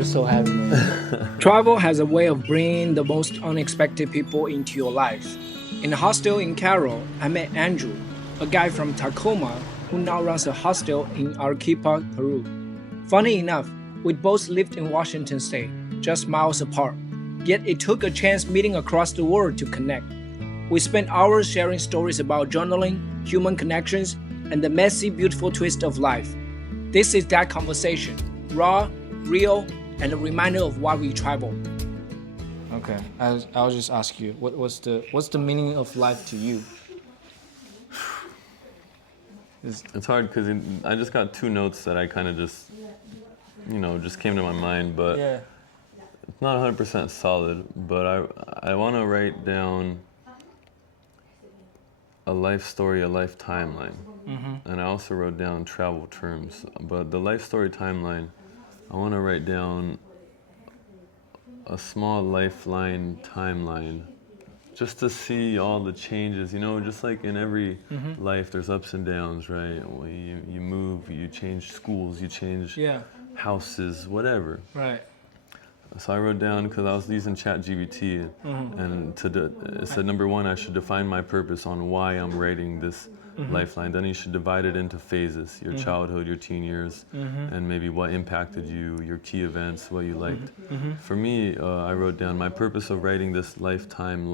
you're so happy, man. Travel has a way of bringing the most unexpected people into your life. In a hostel in Cairo, I met Andrew, a guy from Tacoma who now runs a hostel in Arequipa, Peru. Funny enough, we both lived in Washington State, just miles apart. Yet it took a chance meeting across the world to connect. We spent hours sharing stories about journaling, human connections, and the messy, beautiful twist of life. This is that conversation, raw, real, and a reminder of why we travel. Okay, I'll just ask you, what's the meaning of life to you? It's hard because I just got two notes that I kind of just, just came to my mind, but Yeah. it's not 100% solid. But I want to write down a life story, a life timeline. And I also wrote down travel terms. But the life story timeline, I want to write down a small lifeline timeline just to see all the changes, just like in every life there's ups and downs, right? Well, you move, you change schools, you change houses, whatever. Right. So I wrote down, because I was using ChatGPT, and it said, number one, I should define my purpose on why I'm writing this lifeline. Then you should divide it into phases, your childhood, your teen years, and maybe what impacted you, your key events, what you liked. For me, I wrote down my purpose of writing this lifetime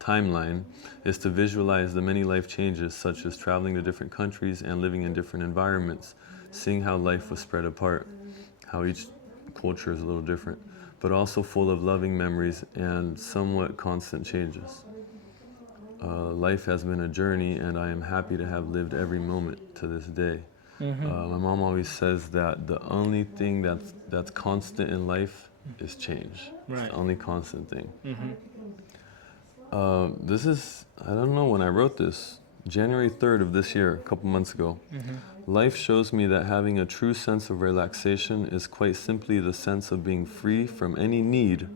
timeline is to visualize the many life changes, such as traveling to different countries and living in different environments, seeing how life was spread apart, how each culture is a little different, but also full of loving memories and somewhat constant changes. Life has been a journey, and I am happy to have lived every moment to this day. My mom always says that the only thing that's constant in life is change. Right. It's the only constant thing. This is, I don't know when I wrote this, January 3rd of this year, a couple months ago. Life shows me that having a true sense of relaxation is quite simply the sense of being free from any need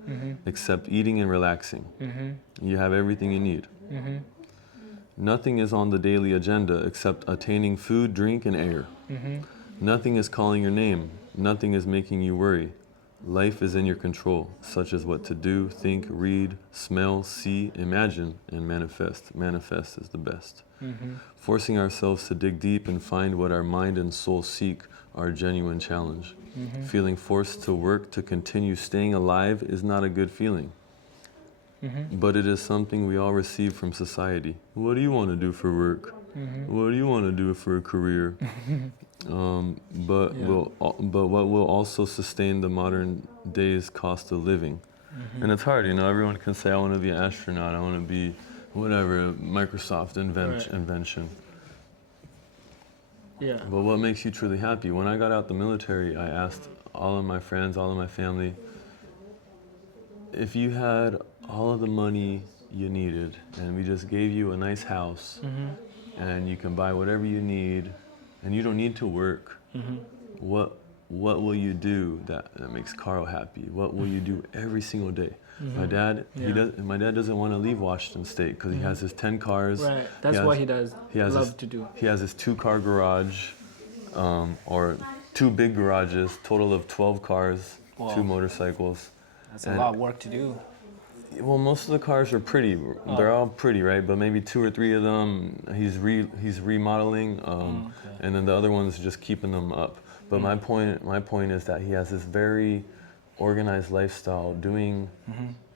except eating and relaxing. You have everything you need. Nothing is on the daily agenda except attaining food, drink, and air. Nothing is calling your name. Nothing is making you worry. Life is in your control, such as what to do, think, read, smell, see, imagine, and manifest. Manifest is the best. Forcing ourselves to dig deep and find what our mind and soul seek are a genuine challenge. Feeling forced to work to continue staying alive is not a good feeling. But it is something we all receive from society. What do you want to do for work? What do you want to do for a career? But what will also sustain the modern day's cost of living? And it's hard, everyone can say, I want to be an astronaut, I want to be whatever, Microsoft invention. Yeah. But what makes you truly happy? When I got out the military, I asked all of my friends, all of my family, if you had all of the money you needed and we just gave you a nice house and you can buy whatever you need and you don't need to work, what will you do that makes Carl happy? What will you do every single day? My dad, my dad doesn't want to leave Washington State because he has his 10 cars. Right, that's what he does. He has love to do. He has his 2-car garage, or 2 big garages, total of 12 cars, 2 motorcycles. That's a lot of work to do. Well, most of the cars are pretty. They're all pretty, right? But maybe 2 or 3 of them he's remodeling, and then the other ones just keeping them up. But my point is that he has this very organized lifestyle, doing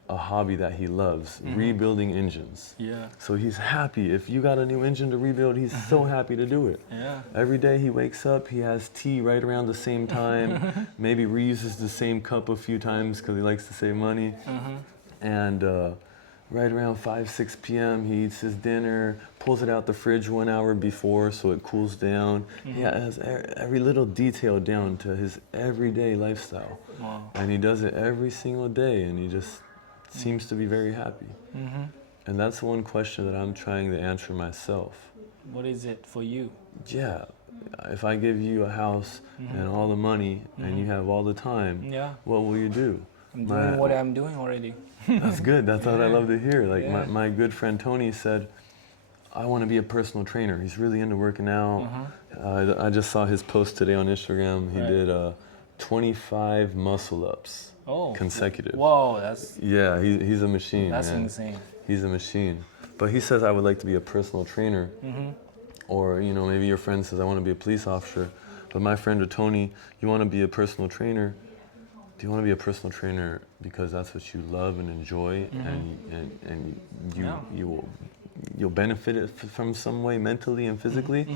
a hobby that he loves, rebuilding engines. Yeah. So he's happy. If you got a new engine to rebuild, he's so happy to do it. Yeah. Every day he wakes up, he has tea right around the same time, maybe reuses the same cup a few times because he likes to save money. And right around 5-6 p.m. he eats his dinner, pulls it out the fridge 1 hour before so it cools down. He has every little detail down to his everyday lifestyle. Wow. And he does it every single day, and he just seems to be very happy. And that's one question that I'm trying to answer myself. What is it for you? Yeah, if I give you a house and all the money and you have all the time, what will you do? I'm doing what I'm doing already. That's good. That's what I love to hear. Like my good friend Tony said, I want to be a personal trainer. He's really into working out. I just saw his post today on Instagram. He did 25 muscle ups consecutive. Whoa, that's Yeah, he's a machine. that's man. insane. He's a machine. But he says I would like to be a personal trainer. Or, you know, maybe your friend says I want to be a police officer. But my friend Tony, you want to be a personal trainer? Do you want to be a personal trainer because that's what you love and enjoy, and you'll benefit it from some way mentally and physically,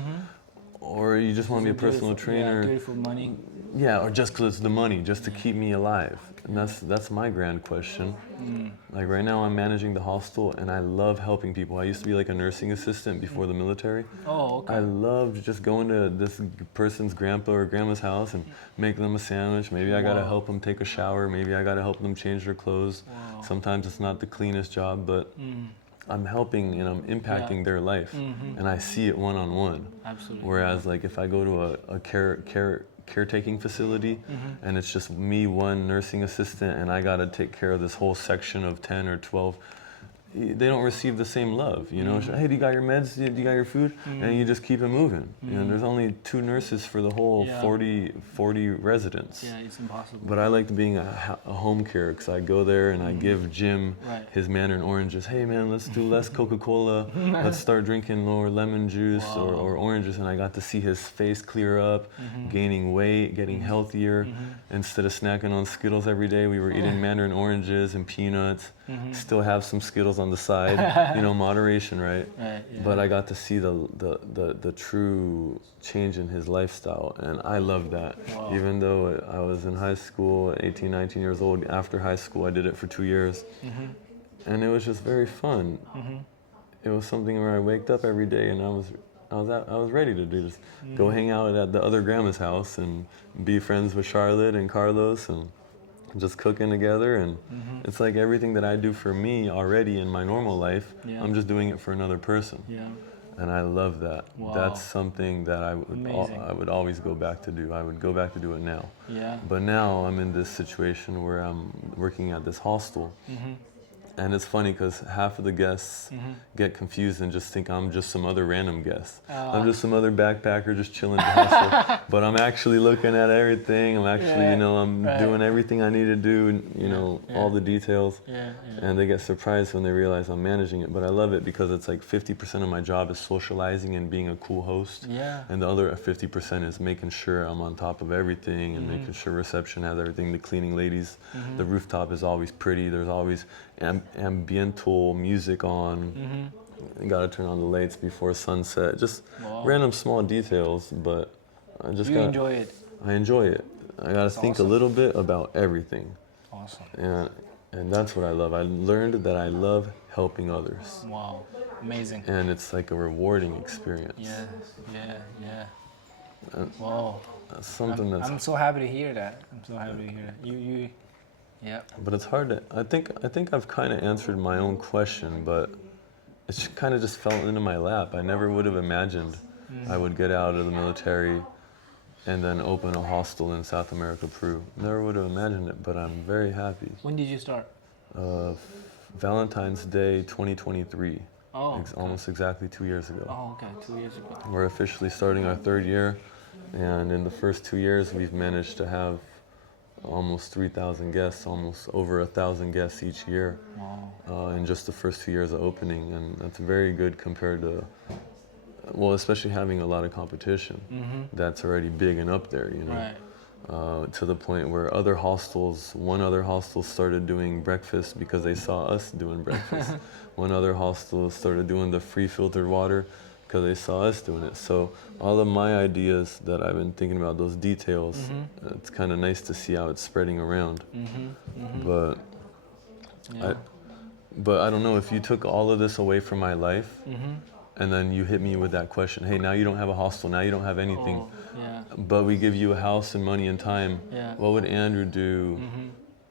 or you just want to be a personal trainer? Yeah, do it for money. Yeah, or just because it's the money, just to keep me alive. And that's my grand question. Like right now I'm managing the hostel and I love helping people. I used to be like a nursing assistant before the military. Oh, okay. I loved just going to this person's grandpa or grandma's house and make them a sandwich. Maybe I gotta help them take a shower. Maybe I gotta help them change their clothes. Sometimes it's not the cleanest job, but I'm helping and I'm impacting their life. And I see it one-on-one. Absolutely. Whereas like if I go to a caretaking facility and it's just me, one nursing assistant, and I got to take care of this whole section of 10 or 12, they don't receive the same love, you know. Hey, do you got your meds? Do you got your food? And you just keep it moving. You know, there's only 2 nurses for the whole 40 residents. Yeah, it's impossible. But I liked being a home care because I go there and I give Jim his mandarin oranges. Hey man, let's do less Coca-Cola. Let's start drinking more lemon juice or oranges. And I got to see his face clear up, gaining weight, getting healthier. Instead of snacking on Skittles every day, we were eating mandarin oranges and peanuts. Still have some Skittles on the side, you know, moderation, right? But I got to see the true change in his lifestyle, and I loved that. Even though I was in high school, 18, 19 years old, after high school I did it for 2 years, and it was just very fun. It was something where I waked up every day and I was ready to do this. Go hang out at the other grandma's house and be friends with Charlotte and Carlos and just cooking together, and it's like everything that I do for me already in my normal life, I'm just doing it for another person. And I love that. That's something that I would always go back to do. I would go back to do it now. But now I'm in this situation where I'm working at this hostel. And it's funny because half of the guests get confused and just think I'm just some other random guest. I'm just some other backpacker just chilling at the hostel. But I'm actually looking at everything. I'm actually, you know, I'm doing everything I need to do, you know, all the details. And they get surprised when they realize I'm managing it. But I love it because it's like 50% of my job is socializing and being a cool host. And the other 50% is making sure I'm on top of everything and making sure reception has everything. The cleaning ladies, the rooftop is always pretty. There's always ambiental music on. You gotta turn on the lights before sunset. Just random small details, but I just enjoy it. I enjoy it. I gotta think a little bit about everything. Awesome. And that's what I love. I learned that I love helping others. Wow, amazing. And it's like a rewarding experience. Wow. That's something I'm so happy to hear that. I'm so happy to hear that. You. But it's hard to, I think I've kind of answered my own question, but it kind of just fell into my lap. I never would have imagined I would get out of the military and then open a hostel in South America, Peru. Never would have imagined it, but I'm very happy. When did you start? Valentine's Day 2023. Oh, almost exactly 2 years ago. Oh, okay, 2 years ago. We're officially starting our 3rd year, and in the first 2 years we've managed to have almost 3,000 guests, almost over 1,000 guests each year in just the first 2 years of opening, and that's very good compared to, well, especially having a lot of competition that's already big and up there, you know, to the point where one other hostel started doing breakfast because they saw us doing breakfast. One other hostel started doing the free filtered water because they saw us doing it. So all of my ideas that I've been thinking about, those details, it's kind of nice to see how it's spreading around. But I don't know, if you took all of this away from my life and then you hit me with that question, hey, now you don't have a hostel, now you don't have anything, but we give you a house and money and time, what would Andrew do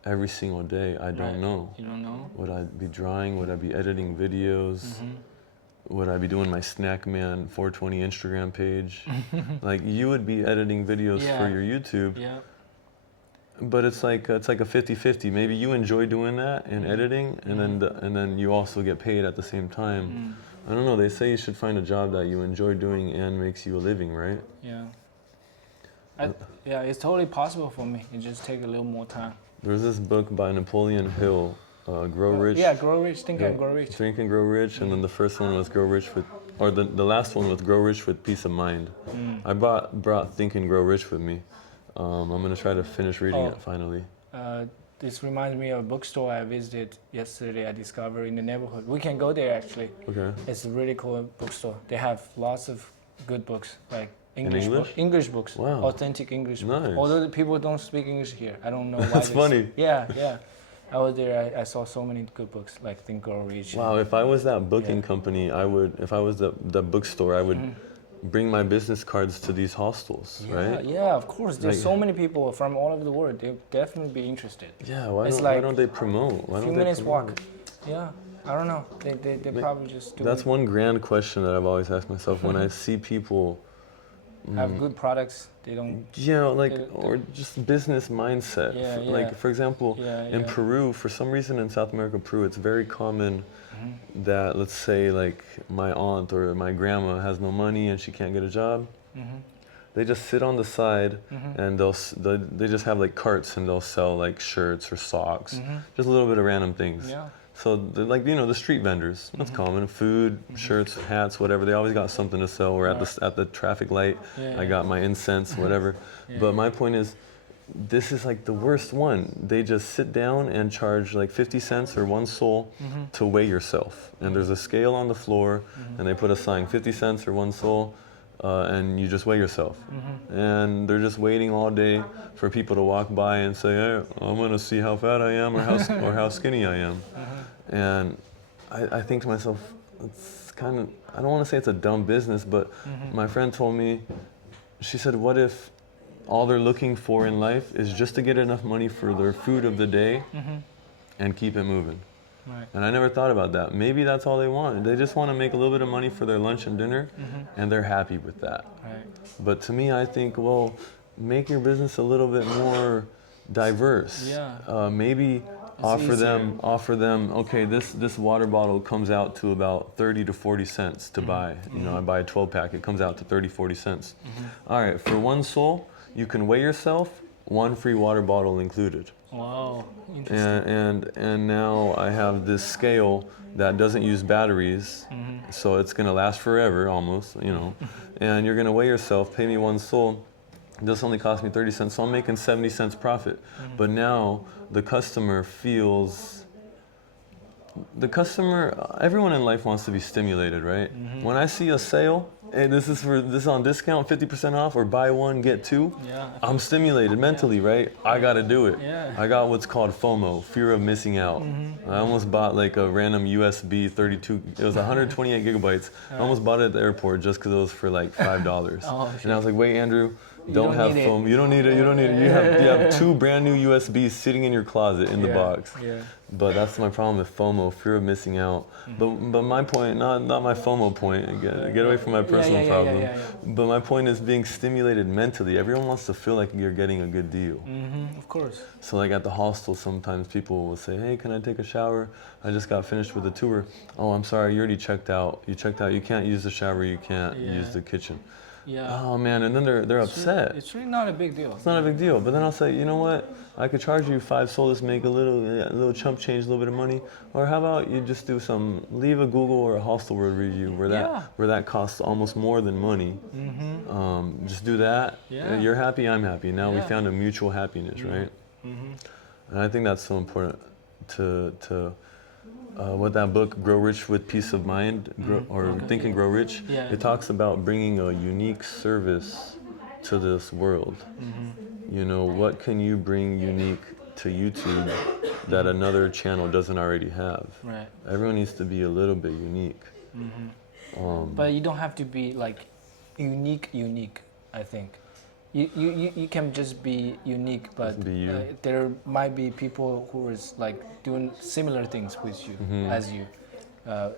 every single day? I don't know. You don't know? Would I be drawing? Would I be editing videos? Would I be doing my Snack Man 420 Instagram page? Like, you would be editing videos for your YouTube. But it's like a 50-50. Maybe you enjoy doing that and editing, and then you also get paid at the same time. I don't know. They say you should find a job that you enjoy doing and makes you a living, right? Yeah, it's totally possible for me. It just take a little more time. There's this book by Napoleon Hill, Grow Rich. Yeah, Grow Rich, Think and Grow Rich. Think and Grow Rich, and then the first one was Grow Rich with, or the last one was Grow Rich with Peace of Mind. I brought Think and Grow Rich with me. I'm gonna try to finish reading it finally. This reminds me of a bookstore I visited yesterday. I discovered in the neighborhood. We can go there actually. Okay. It's a really cool bookstore. They have lots of good books, like English? English books, Wow. authentic English books. Nice. Although the people don't speak English here, I don't know why. That's funny. Yeah. I was there. I saw so many good books, like Think Grow Rich. Wow, if I was that booking company, I would. If I was the bookstore, I would bring my business cards to these hostels, right? Yeah, of course. There's so many people from all over the world. They'll definitely be interested. Yeah, Why don't they promote? A few minutes walk. Yeah, I don't know. They probably just do. That's one grand question that I've always asked myself when I see people have good products. They don't. Or just business mindset. Like for example, in Peru, for some reason in South America, Peru, it's very common that, let's say, like my aunt or my grandma has no money and she can't get a job. They just sit on the side and they just have like carts and they'll sell like shirts or socks, just a little bit of random things. Yeah. So like the street vendors, that's common. Food, shirts, hats, whatever. They always got something to sell. Or at the traffic light, I got my incense, whatever. But my point is, this is like the worst one. They just sit down and charge like 50 cents or 1 sol to weigh yourself. And there's a scale on the floor, and they put a sign, 50 cents or 1 sol, and you just weigh yourself. And they're just waiting all day for people to walk by and say, hey, I'm gonna see how fat I am or how skinny I am. And I think to myself, it's kind of, I don't want to say it's a dumb business, but my friend told me, she said, what if all they're looking for in life is just to get enough money for their food of the day and keep it moving? Right. And I never thought about that. Maybe that's all they want. They just want to make a little bit of money for their lunch and dinner, and they're happy with that. Right. But to me, I think, well, make your business a little bit more diverse. Yeah. Maybe offer them. Okay, this water bottle comes out to about 30 to 40 cents to buy. I buy a 12-pack. It comes out to 30, 40 cents. All right, for 1 sol, you can weigh yourself. 1 free water bottle included. Wow, interesting. And now I have this scale that doesn't use batteries, so it's gonna last forever almost, and you're gonna weigh yourself, pay me 1 sol. This only cost me 30 cents, so I'm making 70 cents profit. But now the customer feels, everyone in life wants to be stimulated, right? When I see a sale, hey, this is on discount, 50% off, or buy 1, get 2, I'm stimulated mentally, right? I gotta do it. Yeah. I got what's called FOMO, fear of missing out. I almost bought like a random USB 32, it was 128 gigabytes. I almost bought it at the airport just because it was for like $5. And I was like, wait, Andrew, don't have FOMO. You don't need it. You have 2 brand new USBs sitting in your closet in the box. Yeah. But that's my problem with FOMO, fear of missing out. But my point, not my FOMO point. Get away from my personal problem. But my point is being stimulated mentally. Everyone wants to feel like you're getting a good deal. Of course. So like at the hostel, sometimes people will say, "Hey, can I take a shower? I just got finished with the tour." "Oh, I'm sorry, you already checked out. You checked out. You can't use the shower. You can't use the kitchen." Yeah. Oh man, and then they're upset. It's really not a big deal. It's not a big deal. But then I'll say, you know what? I could charge you 5 soles, make a little chump change, a little bit of money. Or how about you just leave a Google or a Hostelworld review where that costs almost more than money. Just do that. Yeah. You're happy, I'm happy. Now we found a mutual happiness, right? And I think that's so important to what that book, Grow Rich with Peace of Mind, Think and Grow Rich, it talks about bringing a unique service to this world. What can you bring unique to YouTube that another channel doesn't already have? Right. Everyone needs to be a little bit unique. But you don't have to be like unique, I think. You can just be unique, but there might be people who is like doing similar things with you as you,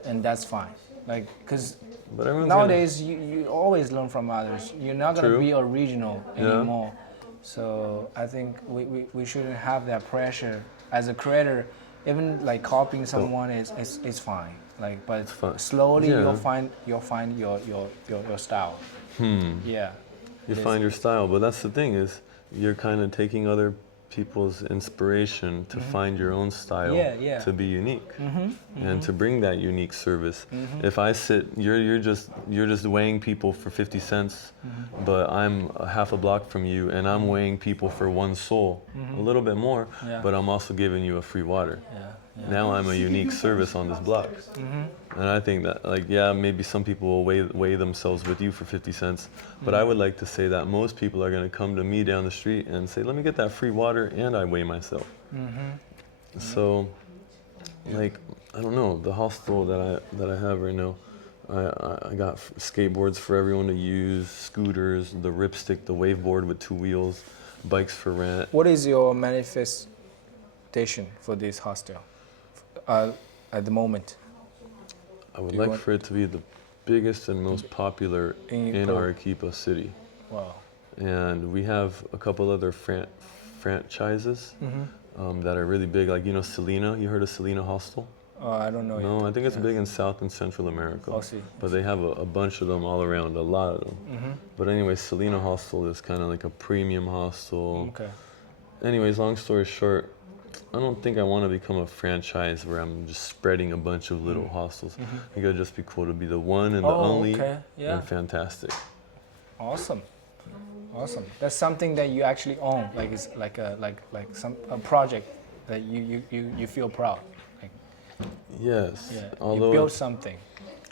and that's fine. Like, cause nowadays you always learn from others. You're not gonna be original anymore. So I think we shouldn't have that pressure as a creator. Even like copying someone is fine. Like, but slowly you'll find your style. Yeah. You find your style, but that's the thing is you're kind of taking other people's inspiration to find your own style to be unique and to bring that unique service. If I sit, you're just weighing people for 50 cents, but I'm a half a block from you and I'm weighing people for one soul, a little bit more, but I'm also giving you a free water. Now I'm a unique service on this block. And I think that, like, yeah, maybe some people will weigh themselves with you for 50 cents, but I would like to say that most people are going to come to me down the street and say, let me get that free water, and I weigh myself. So, like, I don't know, the hostel that I have right now, I got skateboards for everyone to use, scooters, the ripstick, the waveboard with 2 wheels, bikes for rent. What is your manifestation for this hostel at the moment? I would like for it to be the biggest and most popular in Arequipa city. Wow. And we have a couple other franchises that are really big, like, you know, Selena. You heard of Selena Hostel? I don't know. No, I think it's big in South and Central America. I'll see. But they have a bunch of them all around, a lot of them. But anyway, Selena Hostel is kind of like a premium hostel. Okay. Anyways, long story short, I don't think I want to become a franchise where I'm just spreading a bunch of little hostels. I think it'd just be cool to be the one and the only and fantastic. Awesome. Awesome. That's something that you actually own. Like it's like a project that you feel proud. Like, yes. Yeah. Although you built something.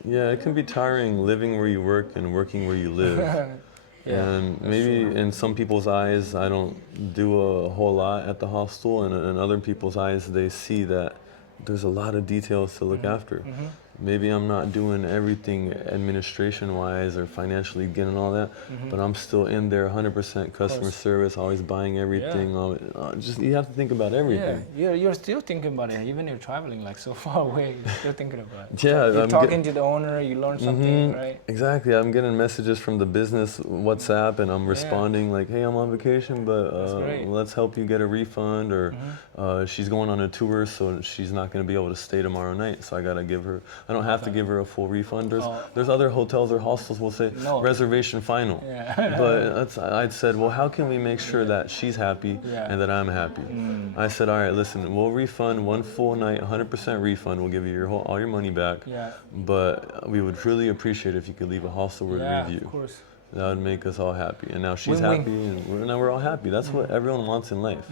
Yeah, it can be tiring living where you work and working where you live. And maybe in some people's eyes, I don't do a whole lot at the hostel, and in other people's eyes, they see that there's a lot of details to look after. Maybe I'm not doing everything administration-wise or financially getting all that, but I'm still in there 100% customer service, always buying everything. Just you have to think about everything. Yeah, you're still thinking about it. Even if you're traveling like so far away, you're still thinking about it. Yeah, you're talking to the owner, you learn something, right? Exactly. I'm getting messages from the business WhatsApp, and I'm responding like, "Hey, I'm on vacation, but let's help you get a refund." Or she's going on a tour, so she's not going to be able to stay tomorrow night, so I got to give her. I don't have to give her a full refund. There's other hotels or hostels will say reservation final. But I'd said, well, how can we make sure that she's happy and that I'm happy? I said, all right, listen, we'll refund one full night, 100% refund. We'll give you all your money back. But we would really appreciate if you could leave a hostel review. Of course. That would make us all happy. And now she's happy, and now we're all happy. That's what everyone wants in life.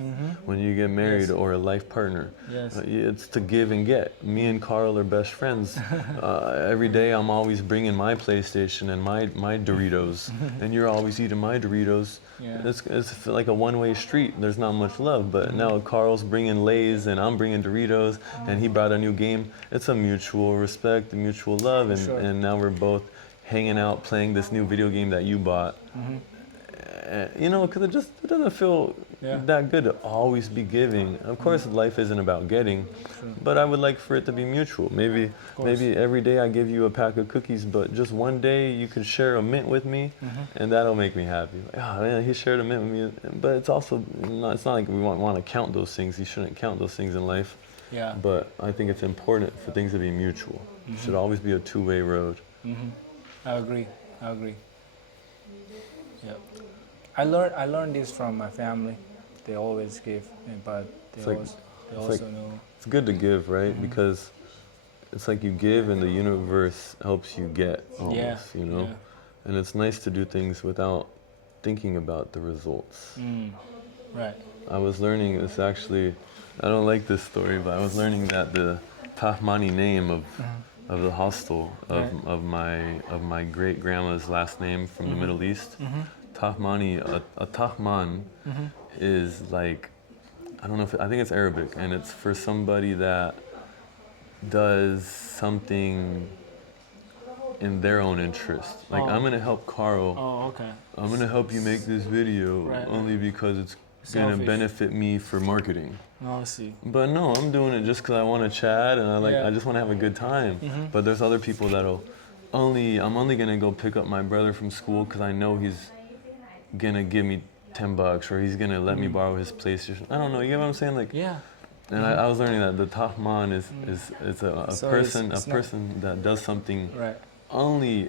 When you get married or a life partner, it's to give and get. Me and Carl are best friends. Every day I'm always bringing my PlayStation and my Doritos, and you're always eating my Doritos. It's like a one-way street. There's not much love, but now Carl's bringing Lay's and I'm bringing Doritos, and he brought a new game. It's a mutual respect, a mutual love, and now we're both hanging out playing this new video game that you bought. You know, because it doesn't feel that good to always be giving. Of course, life isn't about getting, but I would like for it to be mutual. Maybe every day I give you a pack of cookies, but just one day you can share a mint with me, and that'll make me happy. Like, oh man, he shared a mint with me. But it's also it's not like we want to count those things. You shouldn't count those things in life. But I think it's important for things to be mutual. It should always be a two-way road. I agree. Yeah. I learned this from my family. They always give, but they also know. It's good to give, right? Because it's like you give and the universe helps you get almost, you know? And it's nice to do things without thinking about the results. Right. I was learning this actually, I don't like this story, but I was learning that the Tahmani name of the hostel of my great grandma's last name from the Middle East. Tahmani, a Tahman is like, I don't know I think it's Arabic, and it's for somebody that does something in their own interest. Like, I'm gonna help Carl. I'm gonna help you make this video only because it's gonna benefit me for marketing. I see. But no, I'm doing it just because I want to chat and I just want to have a good time. But there's other people that'll I'm only gonna go pick up my brother from school because I know he's gonna give me $10 or he's gonna let me borrow his PlayStation. I don't know. You get what I'm saying? Like, And I was learning that the Tahman is a person that does something. I'm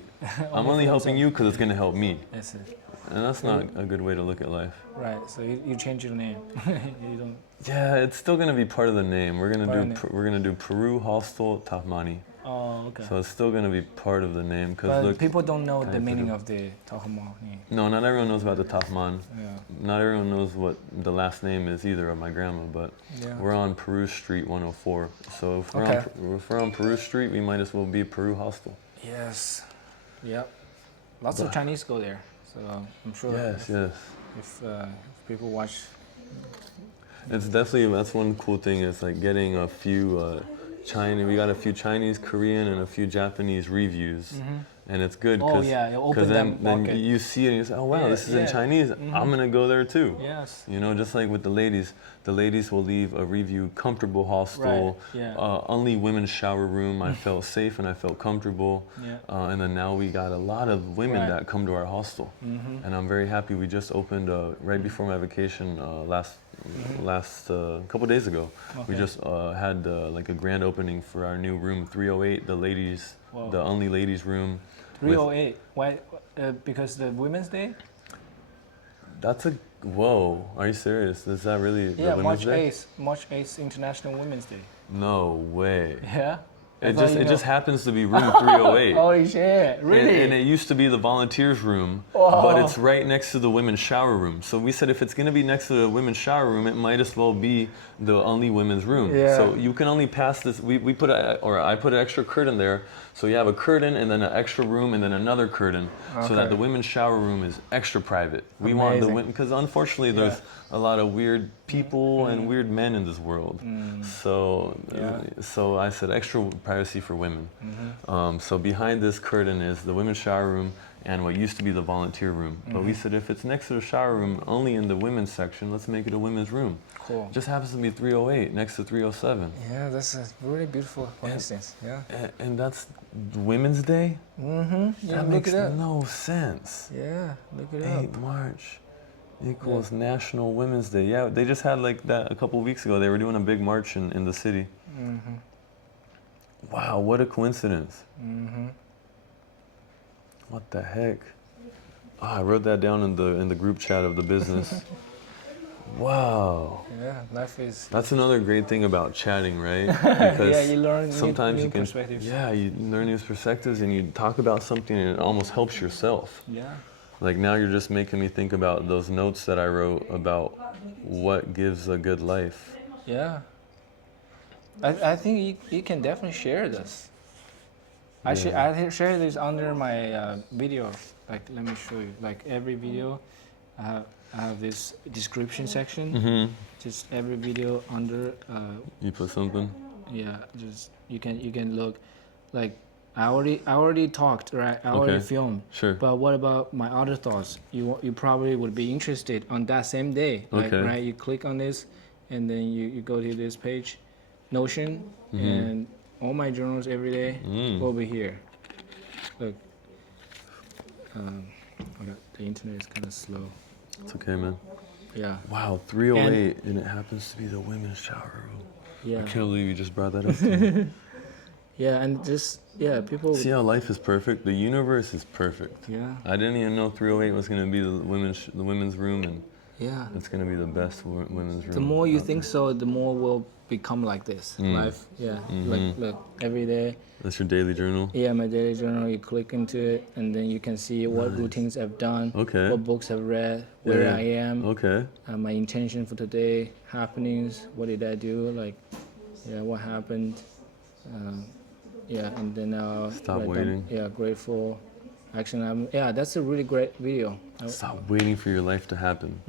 only helping you because it's gonna help me. That's it. And that's not a good way to look at life. Right. So you change your name. You don't. Yeah, it's still gonna be part of the name. We're Part of gonna the do we're gonna do Peru Hostel Tajmani. Oh, okay. So it's still gonna be part of the name because But look, people don't know the kinda meaning Peru. of the Tahmani. No, not everyone knows about the Tajman. Yeah. Not everyone knows what the last name is either of my grandma, but Yeah. we're on Peru Street 104. So if we're, Okay. if we're on Peru Street, we might as well be Peru Hostel. Yes. Yep. Lots of Chinese go there, so I'm sure. Yes, yes. If people watch. It's definitely, that's one cool thing is like getting a few we got a few Chinese, Korean, and a few Japanese reviews. And it's good Oh, yeah, you open then market. you see it and you say, oh wow, Yeah, this is yeah. in Chinese. I'm gonna go there too. Yes. You know, just like with the ladies will leave a review, comfortable hostel, Right, yeah. only women's shower room. I felt safe and I felt comfortable. Yeah. And then now we got a lot of women Right. that come to our hostel. And I'm very happy. We just opened right before my vacation last couple days ago. We Okay. just had like a grand opening for our new room 308, the ladies, Wow. the only ladies room. 308. Why? Because the Women's Day? That's a whoa. Are you serious? Is that really Yeah, the Women's March Day? 8th. March 8th, International Women's Day. No way. Yeah. I It thought just you it know. just happens to be room 308. Holy shit! Really? And it used to be the volunteers room, Wow. but it's right next to the women's shower room. So we said if it's going to be next to the women's shower room, it might as well be the only women's room. Yeah. So you can only pass this. I put an extra curtain there, so you have a curtain and then an extra room and then another curtain, so that Okay. the women's shower room is extra private. We want the Amazing. women because unfortunately there's a lot of weird people and weird men in this world. So I said extra privacy for women. So behind this curtain is the women's shower room and what used to be the volunteer room. But we said if it's next to the shower room, only in the women's section, let's make it a women's room. Cool. It just happens to be 308 next to 307. Yeah, that's a really beautiful coincidence. Yeah. And that's Women's Day? Yeah, That look makes it up. no sense. Yeah, look it 8 up. March equals National Women's Day. Yeah, they just had like that a couple weeks ago. They were doing a big march in the city. Wow, what a coincidence. What the heck? I wrote that down in the group chat of the business. Wow. Yeah, life is. That's another great thing about chatting, right? Because Yeah, you learn sometimes new you can, perspectives. yeah, you learn new perspectives and you talk about something and it almost helps yourself. Yeah. Like now you're just making me think about those notes that I wrote about what gives a good life. Yeah. I think you can definitely share this. I share this under my video. Like, let me show you. Like every video, I have this description section. Just every video under. You put something? Yeah, just you can look. Like I already talked, right? I already Okay. filmed. Sure. But what about my other thoughts? You probably would be interested on that same day. Like, Okay. right? You click on this, and then you go to this page, Notion, and all my journals every day will be here. Look. Okay, the internet is kind of slow. It's okay, man. Yeah. Wow, 308, and it happens to be the women's shower room. Yeah. I can't believe you just brought that up to me. Yeah, and just people. See how life is perfect? The universe is perfect. Yeah. I didn't even know 308 was going to be the women's room, and Yeah. it's going to be the best women's room. The more you out think there. so, the more will become like this. Life. Yeah. Like look, every day. That's your daily journal? Yeah, my daily journal. You click into it, and then you can see what routines I've done, Okay. what books I've read, where Yeah. I am, Okay. my intention for today, happenings. What did I do? Like, what happened? And then I'll Stop write down, waiting. grateful. Action. That's a really great video. Stop waiting for your life to happen.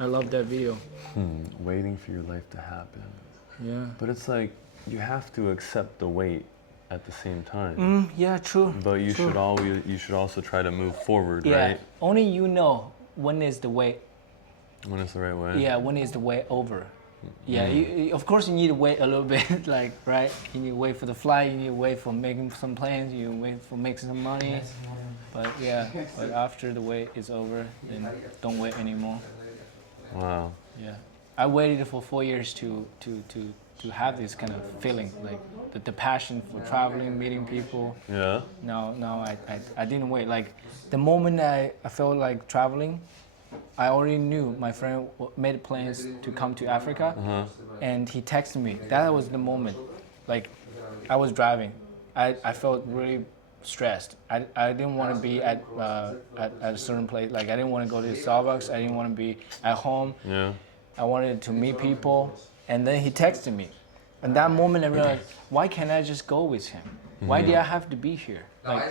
I love that video. Waiting for your life to happen. Yeah. But it's like you have to accept the wait at the same time. Yeah. True. But you True. should also try to move forward, Yeah. right? Only you know when is the wait. When it's the right way. Yeah. When is the wait over? Yeah. Of course, you need to wait a little bit. Like, right? You need to wait for the flight. You need to wait for making some plans. You wait for making some money. But but after the wait is over, then don't wait anymore. Wow. Yeah. I waited for 4 years to have this kind of feeling, like the passion for traveling, meeting people. Yeah. No, I didn't wait. Like the moment I felt like traveling, I already knew my friend made plans to come to Africa, and he texted me. That was the moment. Like I was driving, I felt really stressed. I didn't want to be at a certain place. Like I didn't want to go to Starbucks. I didn't want to be at home. Yeah. I wanted to meet people, and then he texted me. And that moment I realized, why can't I just go with him? Why do I have to be here? Like,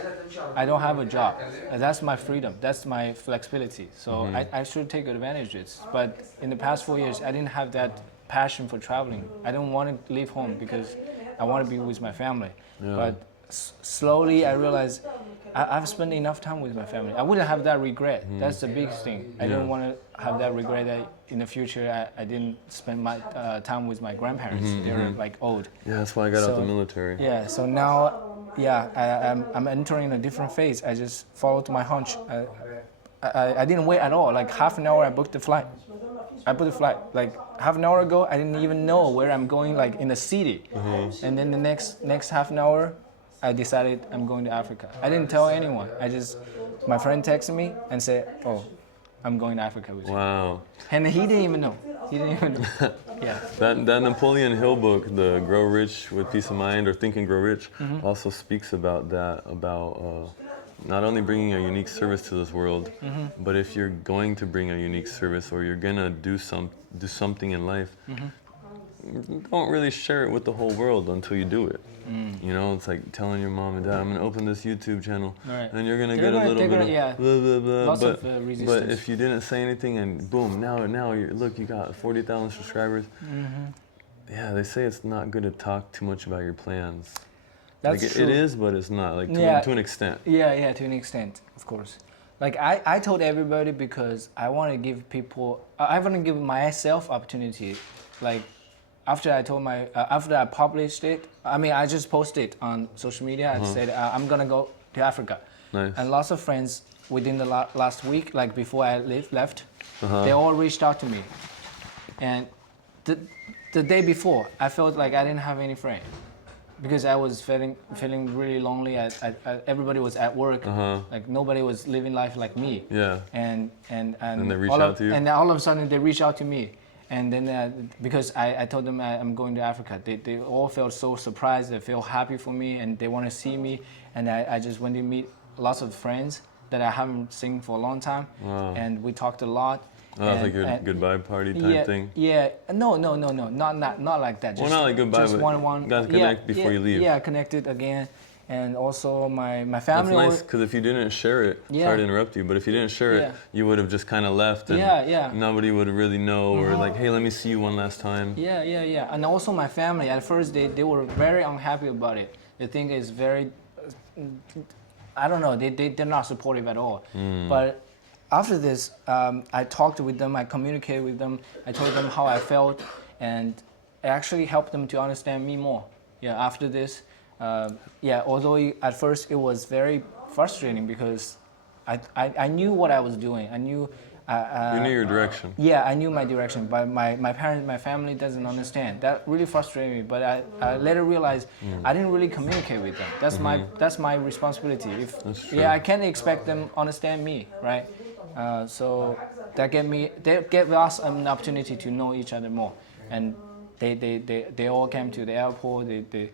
I don't have a job. That's my freedom. That's my flexibility. So I should take advantage of it. But in the past 4 years, I didn't have that passion for traveling. I don't want to leave home because I want to be with my family. Yeah. But slowly I realized I've spent enough time with my family. I wouldn't have that regret. That's the biggest thing. I don't want to have that regret that in the future I didn't spend my time with my grandparents. They're like old. Yeah, that's why I got out the military. Yeah, so now, I'm entering a different phase. I just followed my hunch. I didn't wait at all. Like half an hour I booked the flight. I booked the flight. Like half an hour ago, I didn't even know where I'm going, like in the city. And then the next half an hour, I decided I'm going to Africa. I didn't tell anyone. My friend texted me and said, "Oh, I'm going to Africa with you." Wow. And he didn't even know. Yeah. That Napoleon Hill book, the Grow Rich with Peace of Mind or Think and Grow Rich, also speaks about that, about not only bringing a unique service to this world, but if you're going to bring a unique service or you're gonna do something in life, don't really share it with the whole world until you do it. You know, it's like telling your mom and dad, I'm gonna open this YouTube channel, and you're gonna get a little bit of blah, blah, blah. Lots of but resistance. if you didn't say anything and boom, now you got 40,000 subscribers. Yeah, they say it's not good to talk too much about your plans. That's like true. It is, but it's not. Like to an extent. Yeah, to an extent, of course. Like I told everybody because I want to give people, I want to give myself opportunity. Like after I published it, I mean I just posted it on social media. I said I'm gonna go to Africa. Nice. And lots of friends within the last week, like before I left, they all reached out to me. And the day before, I felt like I didn't have any friends. Because I was feeling really lonely. Everybody was at work. Like nobody was living life like me. Yeah. And they reach out to you? And all of a sudden they reach out to me. And then because I told them I'm going to Africa, they all felt so surprised. They feel happy for me and they want to see me. And I just went to meet lots of friends that I haven't seen for a long time. Wow. And we talked a lot. Oh, it's like a goodbye party type thing? Yeah, no, not like that. Well, not like goodbye, just but one. you guys connect before you leave. Yeah, connected again. And also my family. That's nice, because if you didn't share it, sorry to interrupt you, but if you didn't share it, you would have just kind of left and nobody would really know, or like, hey, let me see you one last time. Yeah. And also my family, at first they were very unhappy about it. They think it's very, I don't know, they're not supportive at all. But after this, I talked with them, I communicated with them, I told them how I felt, and it actually helped them to understand me more. Yeah, after this, although at first it was very frustrating because I knew what I was doing. I knew. You knew your direction. Yeah, I knew my direction, but my parents, my family doesn't understand. That really frustrated me. But I later realized I didn't really communicate with them. That's my responsibility. That's true. I can't expect them to understand me, right? So that gave us an opportunity to know each other more, and they all came to the airport. They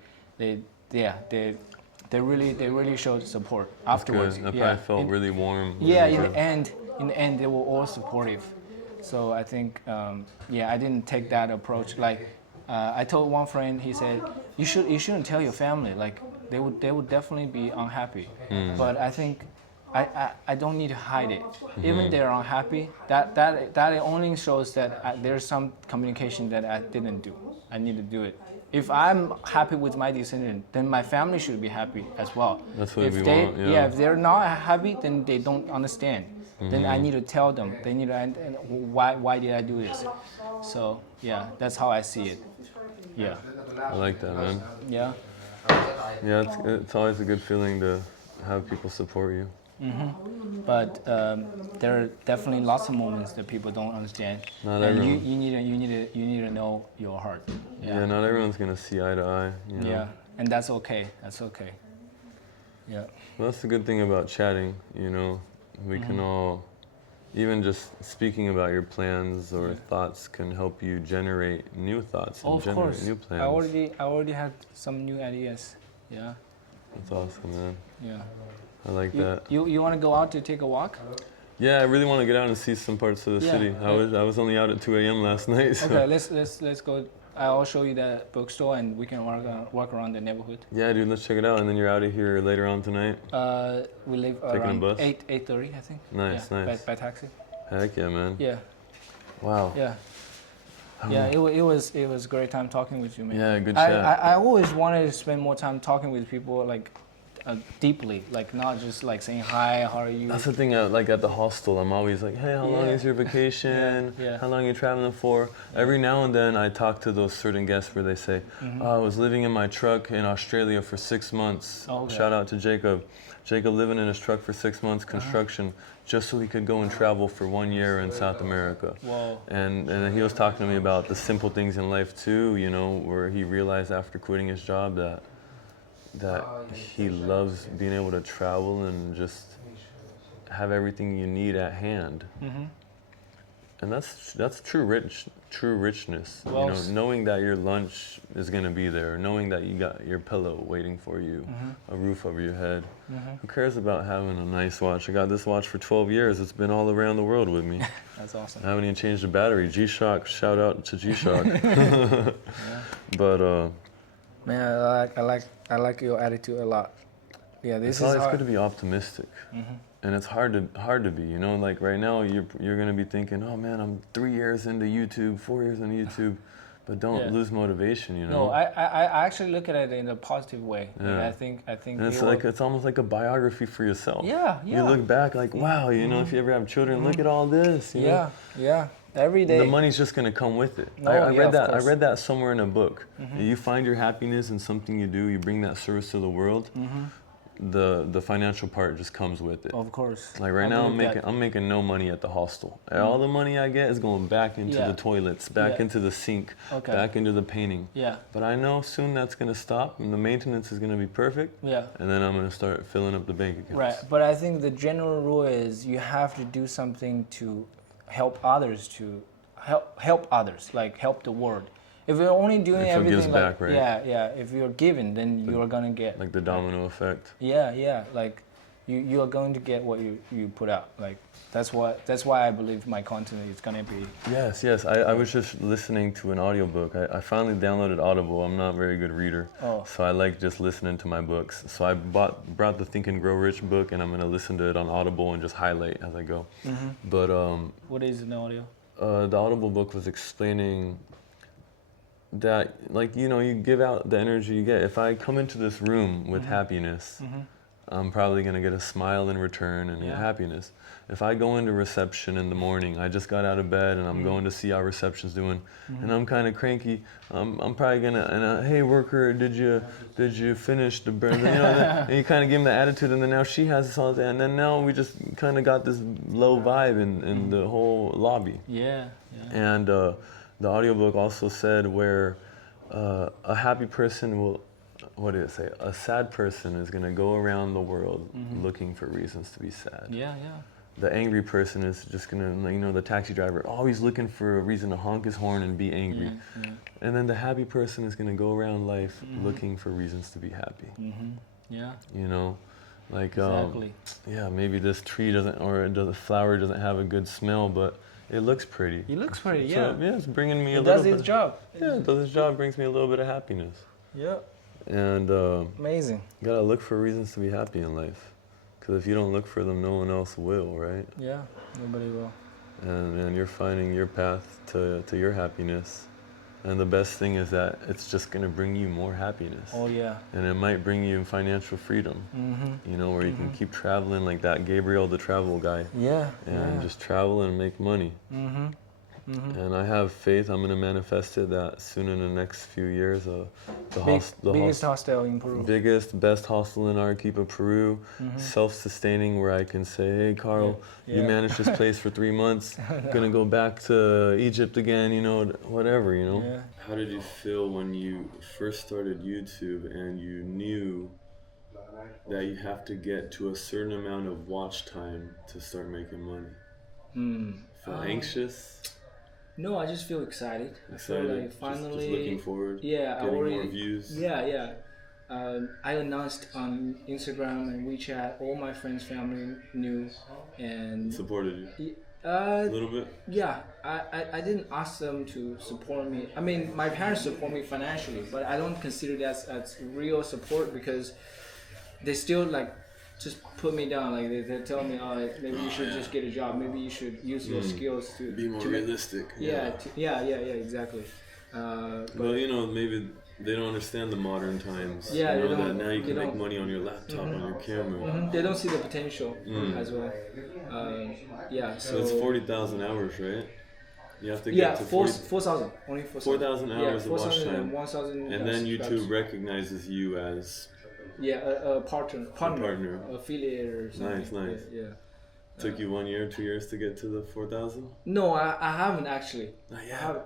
really showed support afterwards. Good. I felt really warm. Yeah, in the end, they were all supportive. So I think, I didn't take that approach. Like, I told one friend, he said, you shouldn't tell your family. Like, they would definitely be unhappy. But I think I don't need to hide it. Even they're unhappy, that only shows that there's some communication that I didn't do. I need to do it. If I'm happy with my decision, then my family should be happy as well. That's what we want. If they're not happy, then they don't understand. Then I need to tell them. They need to why did I do this? So that's how I see it. Yeah. I like that, man. Yeah. Yeah, it's always a good feeling to have people support you. But there are definitely lots of moments that people don't understand. Not and everyone. you need to know your heart. Yeah, not everyone's gonna see eye to eye. You know? Yeah, and that's okay. That's okay. Yeah. Well, that's the good thing about chatting. You know, we can all, even just speaking about your plans or thoughts, can help you generate new thoughts and Oh, of generate course. new plans. I already had some new ideas. Yeah. That's awesome, man. Yeah. I like that. You want to go out to take a walk? Yeah, I really want to get out and see some parts of the Yeah. city. I was only out at 2 a.m. last night. So. Okay, let's go. I'll show you that bookstore and we can walk around the neighborhood. Yeah, dude, let's check it out. And then you're out of here later on tonight. We leave Taking around a bus? 8:30, I think. Nice, yeah, nice. By taxi. Heck yeah, man. Yeah. Wow. Yeah. Yeah, it was a great time talking with you, man. Yeah, good chat. I always wanted to spend more time talking with people like deeply, like not just like saying hi, how are you? That's the thing, like at the hostel, I'm always like, hey, how long is your vacation? Yeah. How long are you traveling for? Every now and then I talk to those certain guests where they say, oh, I was living in my truck in Australia for 6 months. Oh, okay. Shout out to Jacob. Jacob living in his truck for 6 months, construction, just so he could go and travel for 1 year in South America. Whoa. And he was talking to me about the simple things in life too, you know, where he realized after quitting his job that he loves being able to travel and just have everything you need at hand. And that's true richness. Well, you know, knowing that your lunch is gonna be there, knowing that you got your pillow waiting for you, a roof over your head. Who cares about having a nice watch? I got this watch for 12 years. It's been all around the world with me. That's awesome. I haven't even changed the battery. G-Shock, shout out to G-Shock. But Man, I like your attitude a lot. Yeah, this it's is always hard. good to be optimistic. And it's hard to be, you know, like right now you're gonna be thinking, oh man, I'm 3 years into YouTube, 4 years into YouTube, but don't lose motivation, you know. No, I actually look at it in a positive way. Yeah. I think And it's almost like a biography for yourself. Yeah. You look back like, wow, you know, if you ever have children, look at all this. You know? Yeah. Every day. The money's just gonna come with it. No, I read that. I course. read that somewhere in a book. You find your happiness in something you do. You bring that service to the world. The financial part just comes with it. Of course. Like right now, I'm making no money at the hostel. All the money I get is going back into the toilets, back into the sink, back into the painting. Yeah. But I know soon that's gonna stop, and the maintenance is gonna be perfect. Yeah. And then I'm gonna start filling up the bank accounts. Right. But I think the general rule is you have to do something to help others, like help the world. If you're only doing If it everything gives like back, right? yeah, if you're giving, then you're gonna get Like the domino effect. yeah, like you are going to get what you put out. Like that's why I believe my content is gonna be. Yes. I was just listening to an audiobook. I finally downloaded Audible. I'm not a very good reader. Oh. So I like just listening to my books. So I brought the Think and Grow Rich book, and I'm gonna listen to it on Audible and just highlight as I go. But What is an audio? the Audible book was explaining that, like, you know, you give out the energy you get. If I come into this room with happiness, I'm probably going to get a smile in return and happiness. If I go into reception in the morning, I just got out of bed and I'm going to see how reception's doing, and I'm kind of cranky, I'm probably going to, hey worker, did you finish the burn? You know, and you kind of give them the attitude, and then now she has this all day, and then now we just kind of got this low vibe in the whole lobby. Yeah. And the audiobook also said where a happy person will, what did it say? A sad person is going to go around the world looking for reasons to be sad. Yeah. The angry person is just going to, you know, the taxi driver, always looking for a reason to honk his horn and be angry. Yeah. And then the happy person is going to go around life looking for reasons to be happy. Yeah. You know? Like, Exactly. yeah, maybe this tree doesn't, or the flower doesn't have a good smell, but it looks pretty. It looks pretty, So, yeah. it's bringing me a It little does bit. its job. Yeah, it does its job, brings me a little bit of happiness. Yeah. And Amazing. you gotta look for reasons to be happy in life. Because if you don't look for them, no one else will, right? Yeah. Nobody will. And you're finding your path to your happiness. And the best thing is that it's just gonna bring you more happiness. Oh yeah. And it might bring you financial freedom. You know, where you can keep traveling like that Gabriel the travel guy. Yeah. And just travel and make money. And I have faith I'm going to manifest it that soon in the next few years. Biggest hostel in Peru. Biggest, best hostel in Arequipa, Peru. Self-sustaining, where I can say, hey, Carl, you managed this place for 3 months. Gonna go back to Egypt again, you know, whatever, you know. Yeah. How did you feel when you first started YouTube and you knew that you have to get to a certain amount of watch time to start making money? Feel anxious? No, I just feel excited. I feel like finally just looking forward. Yeah, getting more views. Yeah. I announced on Instagram and WeChat. All my friends, family knew and supported you. A little bit. Yeah, I didn't ask them to support me. I mean, my parents support me financially, but I don't consider that as real support because they still like just put me down. Like they tell me, oh, maybe you should just get a job. Maybe you should use your skills to be more realistic. Yeah, exactly. But you know, maybe they don't understand the modern times. Yeah, you know that now you can make money on your laptop, on your camera. They don't see the potential as well. So it's 40,000 hours, right? You have to get to 4,000. Only 4,000 hours of watch time. 1,000. And then YouTube recognizes you as a partner, affiliate or something. Nice. Yeah. Took you 1 year, 2 years to get to the 4,000? No, I haven't actually.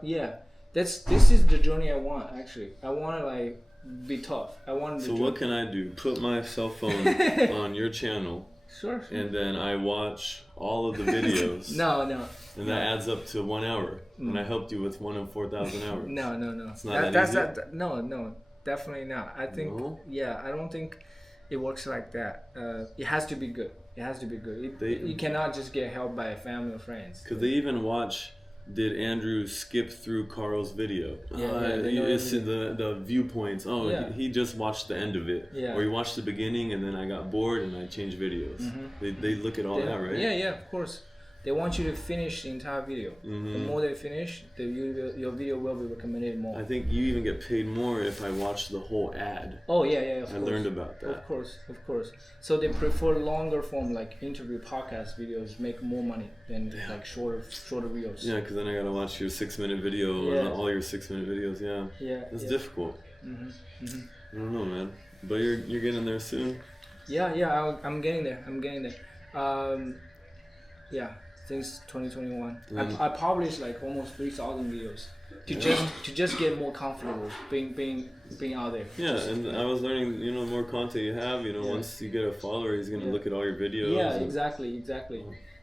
Yeah. This is the journey I want actually. I want to like be tough. I want. So what can I do? Put my cell phone on your channel. Sure. And then I watch all of the videos. No. And that adds up to 1 hour. And I helped you with 1 of 4,000 hours. No. It's not that easy? No, definitely not. I think, I don't think it works like that. It has to be good. You cannot just get help by family or friends. Because they even watch, did Andrew skip through Carl's video? You see the viewpoints. He just watched the end of it. Yeah. Or he watched the beginning and then I got bored and I changed videos. They look at all that, right? Yeah, of course. They want you to finish the entire video. The more they finish, your video will be recommended more. I think you even get paid more if I watch the whole ad. Oh yeah, I learned about that. Of course. So they prefer longer form, like interview podcast videos, make more money than like shorter videos. Yeah, because then I gotta watch your 6-minute video or all your 6-minute videos. Yeah. It's difficult. I don't know, man. But you're getting there soon. Yeah. I'm getting there. Since 2021, I published like almost 3,000 videos to just get more comfortable being out there. Yeah, and I was learning, the more content you have, once you get a follower, he's gonna look at all your videos. Yeah, exactly.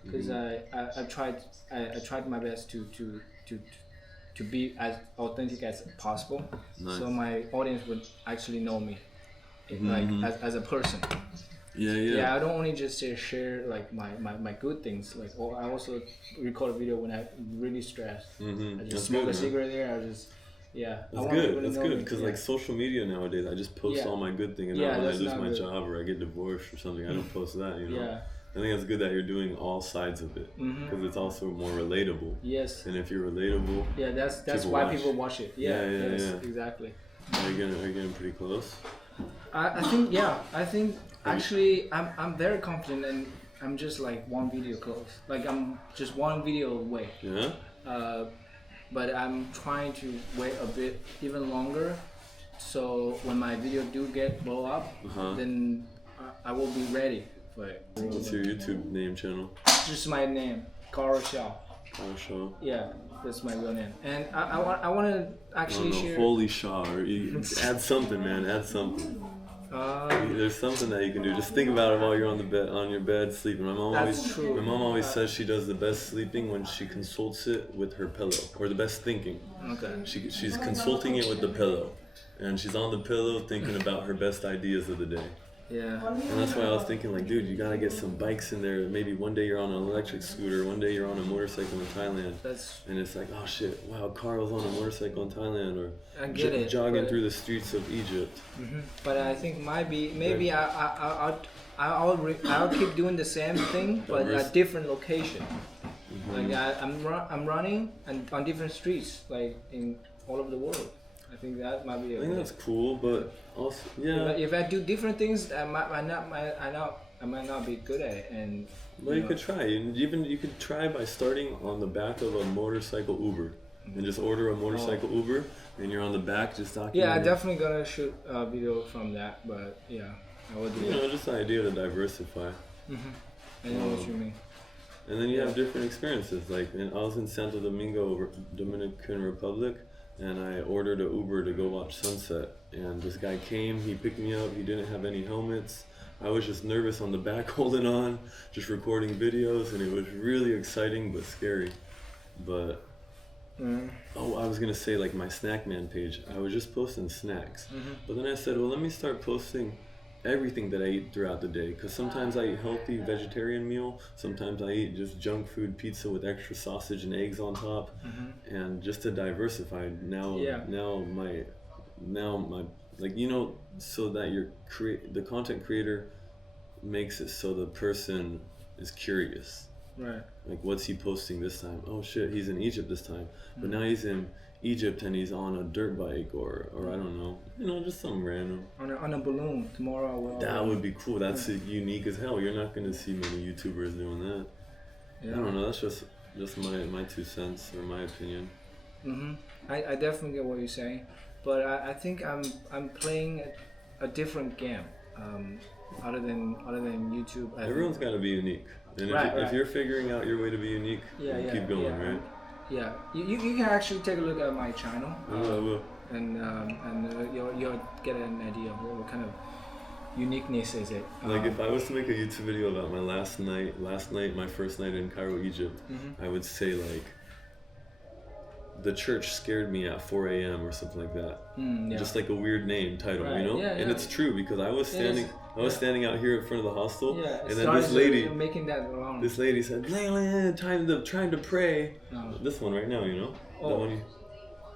Because I tried my best to be as authentic as possible, so my audience would actually know me, as a person. Yeah, I don't only just share like my good things. Like, I also record a video when I'm really stressed. I just smoke a cigarette there. That's good because like social media nowadays, I just post all my good things, and not when I lose my job or I get divorced or something. I don't post that. Yeah. I think it's good that you're doing all sides of it because it's also more relatable. Yes. And if you're relatable, that's why people watch it. Yeah. Exactly. Are you getting pretty close? I think actually I'm very confident, and I'm just like one video close. Like I'm just one video away. Yeah. But I'm trying to wait a bit even longer, so when my video do get blow up, then I will be ready for it. What's your YouTube name channel? Just my name, Cairo. Shaw. Yeah, that's my real name. And I want to actually share. Holy Shaw. Add something, man. Add something. There's something that you can do. Just think about it while you're on your bed sleeping. My mom always says she does the best sleeping when she consults it with her pillow, or the best thinking. Okay. She's consulting it with the pillow, and she's on the pillow thinking about her best ideas of the day. Yeah. And that's why I was thinking, like, dude, you gotta get some bikes in there. Maybe one day you're on an electric scooter, one day you're on a motorcycle in Thailand. And it's like, oh shit, wow, Carl's on a motorcycle in Thailand, or jogging through the streets of Egypt. But I think maybe I'll keep doing the same thing, but at different location. Like I'm running and on different streets, like in all over the world. I think that might be. I think that's cool, but also if I do different things, I I might not be good at it, and Well, you could try. You could try by starting on the back of a motorcycle Uber, and just order a motorcycle Uber, and you're on the back just documenting. Yeah, I definitely gonna shoot a video from that, but yeah, I will do You that. know, just the idea to diversify. I know what you mean. And then you have different experiences. Like, I was in Santo Domingo, Dominican Republic, and I ordered an Uber to go watch sunset. And this guy came, he picked me up, he didn't have any helmets. I was just nervous on the back holding on, just recording videos, and it was really exciting but scary. But, oh, I was gonna say, like, my Snack Man page, I was just posting snacks. But then I said, well, let me start posting everything that I eat throughout the day, because sometimes I eat healthy vegetarian meal, sometimes I eat just junk food pizza with extra sausage and eggs on top, and just to diversify. Now my like, you know, so that the content creator makes it so the person is curious. Right. Like, what's he posting this time? Oh shit, he's in Egypt this time, but now he's in Egypt and he's on a dirt bike or I don't know, you know, just something random. On a balloon tomorrow. I will. That would be cool. That's unique as hell. You're not gonna see many YouTubers doing that. Yeah. I don't know. That's just my 2 cents or my opinion. I definitely get what you're saying, but I think I'm playing a different game. Other than YouTube. Everyone's got to be unique, and if you're figuring out your way to be unique, keep going, right? Yeah, you can actually take a look at my channel. I will. And you'll get an idea of what kind of uniqueness is it. Like, if I was to make a YouTube video about my last night, my first night in Cairo, Egypt, I would say, like, the church scared me at 4 a.m. or something like that. Just like a weird name title, you know? And it's true, because I was standing out here in front of the hostel, and then this lady making that alarm. This lady said, trying to pray. This one right now, you know? Oh. That one.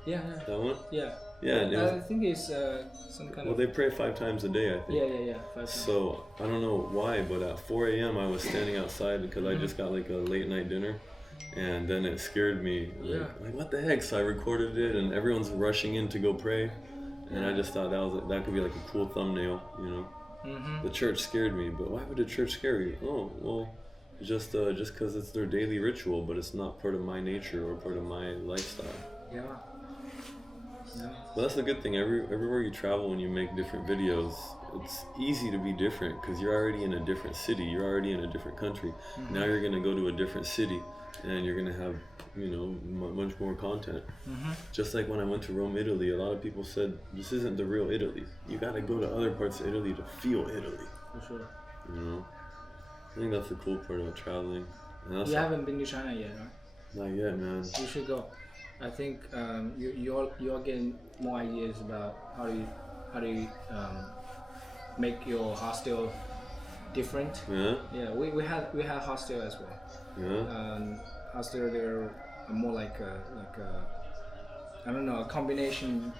That one? Yeah. Yeah. And I think it's some kind of. Well, they pray 5 times a day, I think. Yeah. 5 times. So I don't know why, but at 4 a.m. I was standing outside because I just got like a late night dinner, and then it scared me. Like, what the heck? So I recorded it, and everyone's rushing in to go pray, and I just thought that could be like a cool thumbnail, you know? The church scared me, but why would the church scare you? Oh, well, just because it's their daily ritual, but it's not part of my nature or part of my lifestyle. Yeah. But that's the good thing. Everywhere you travel and you make different videos, it's easy to be different because you're already in a different city. You're already in a different country. Now you're gonna go to a different city, and you're gonna have, you know, much more content. Just like when I went to Rome, Italy, a lot of people said this isn't the real Italy. You gotta go to other parts of Italy to feel Italy. For sure. You know, I think that's the cool part about traveling. And You haven't been to China yet, right? Not yet, man. You should go. I think you're getting more ideas about how do you make your hostel different. Yeah, we had hostel as well. Hostel, they're more like I don't know, a combination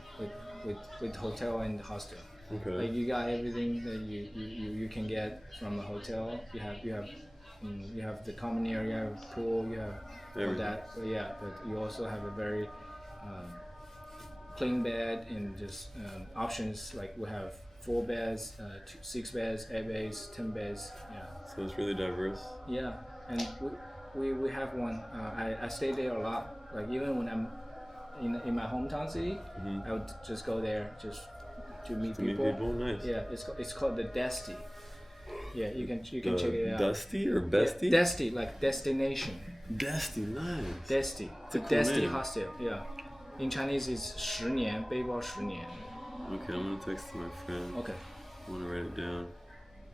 with hotel and hostel. Okay. Like, you got everything that you can get from a hotel. You have the common area, pool, you have all that. But you also have a very clean bed and just options. Like, we have 4 beds, 6 beds, 8 beds, 10 beds. Yeah. So it's really diverse. Yeah, and we have one. I stay there a lot. Like, even when I'm in my hometown city, I would just go there just to meet people. Nice. Yeah, it's called the Dusty. Yeah, you can check it out. Dusty or Bestie? Yeah, Dusty, like destination. Dusty, nice. Dusty. It's a cool Dusty name. hostel. Yeah. In Chinese, it's 10年, 背包10年. Okay, I'm gonna text to my friend. Okay. I wanna write it down.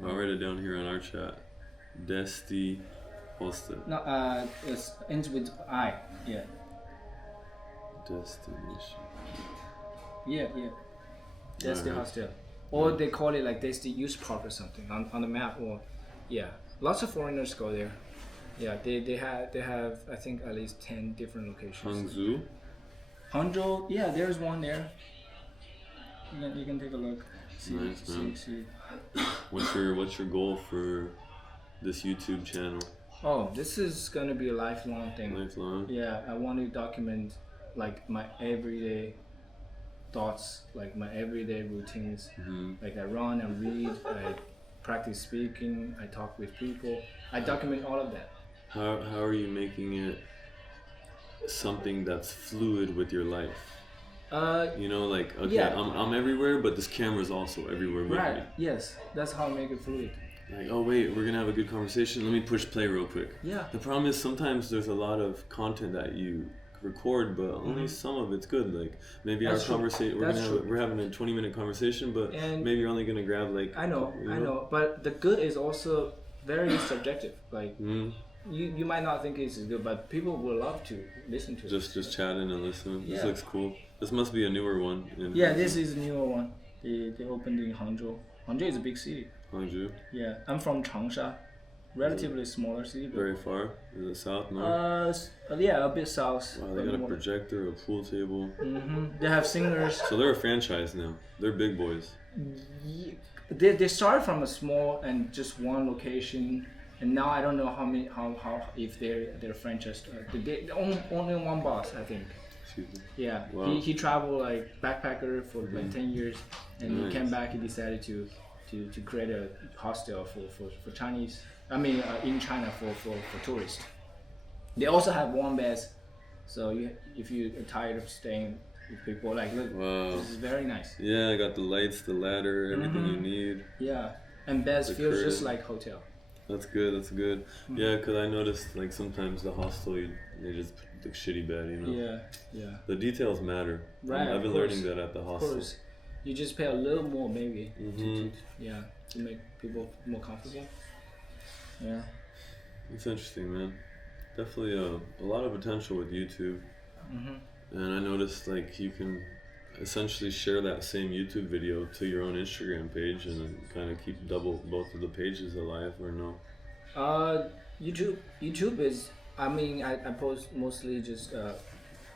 I'll write it down here on our chat. Dusty Hostel. No, it ends with I. Yeah. Destination. Yeah. Dusty hostel. Or they call it like Dusty Youth Park or something on the map. Or lots of foreigners go there. Yeah, they have I think at least 10 different locations. Hangzhou. Hangzhou, yeah, there's one there. You can take a look. See. What's your goal for this YouTube channel? Oh, this is gonna be a lifelong thing. Lifelong. Yeah, I want to document like my everyday thoughts, like my everyday routines. Like, I run, I read, I practice speaking. I talk with people. I document all of that. How are you making it something that's fluid with your life? You know, like, okay, Yeah. I'm everywhere, but this camera's also everywhere with me. Right. Yes. That's how I make it fluid. Like, oh wait, we're gonna have a good conversation. Let me push play real quick. Yeah. The problem is sometimes there's a lot of content that you record, but only some of it's good. Like maybe That's our true. conversation, That's true. we're having a 20-minute conversation, but And maybe you're only gonna grab like. I know, you I know, but the good is also very subjective. Like you might not think it's good, but people will love to listen to it. Just chatting and listening. This Yeah. looks cool. This must be a newer one. Yeah, this is a newer one. They opened in Hangzhou. Hangzhou is a big city. Hangzhou. Yeah, I'm from Changsha, relatively smaller city. But, Very far. Is it south? No. yeah, a bit south. Wow, they got a projector, a pool table. They have singers. So they're a franchise now. They're big boys. They started from a small and just one location, and now I don't know how if they're franchise. They only one boss, I think. Excuse me. Yeah, Wow. he traveled like backpacker for like 10 years, and he came back. He decided to create a hostel for Chinese. I mean, in China for tourists. They also have warm beds, so if you're tired of staying with people, like look, Wow. this is very nice. Yeah, I got the lights, the ladder, everything you need. Yeah, and beds The feels just curtain. like hotel. That's good. That's good. Yeah, because I noticed like sometimes the hostel they just put the shitty bed. You know. Yeah. The details matter. Right, I've been of course. learning that at the Of hostel. course, you just pay a little more maybe to make people more comfortable. Yeah. It's interesting, man. Definitely a lot of potential with YouTube. And I noticed like you can essentially share that same YouTube video to your own Instagram page and then kind of keep both of the pages alive, or no? YouTube is. I mean, I post mostly just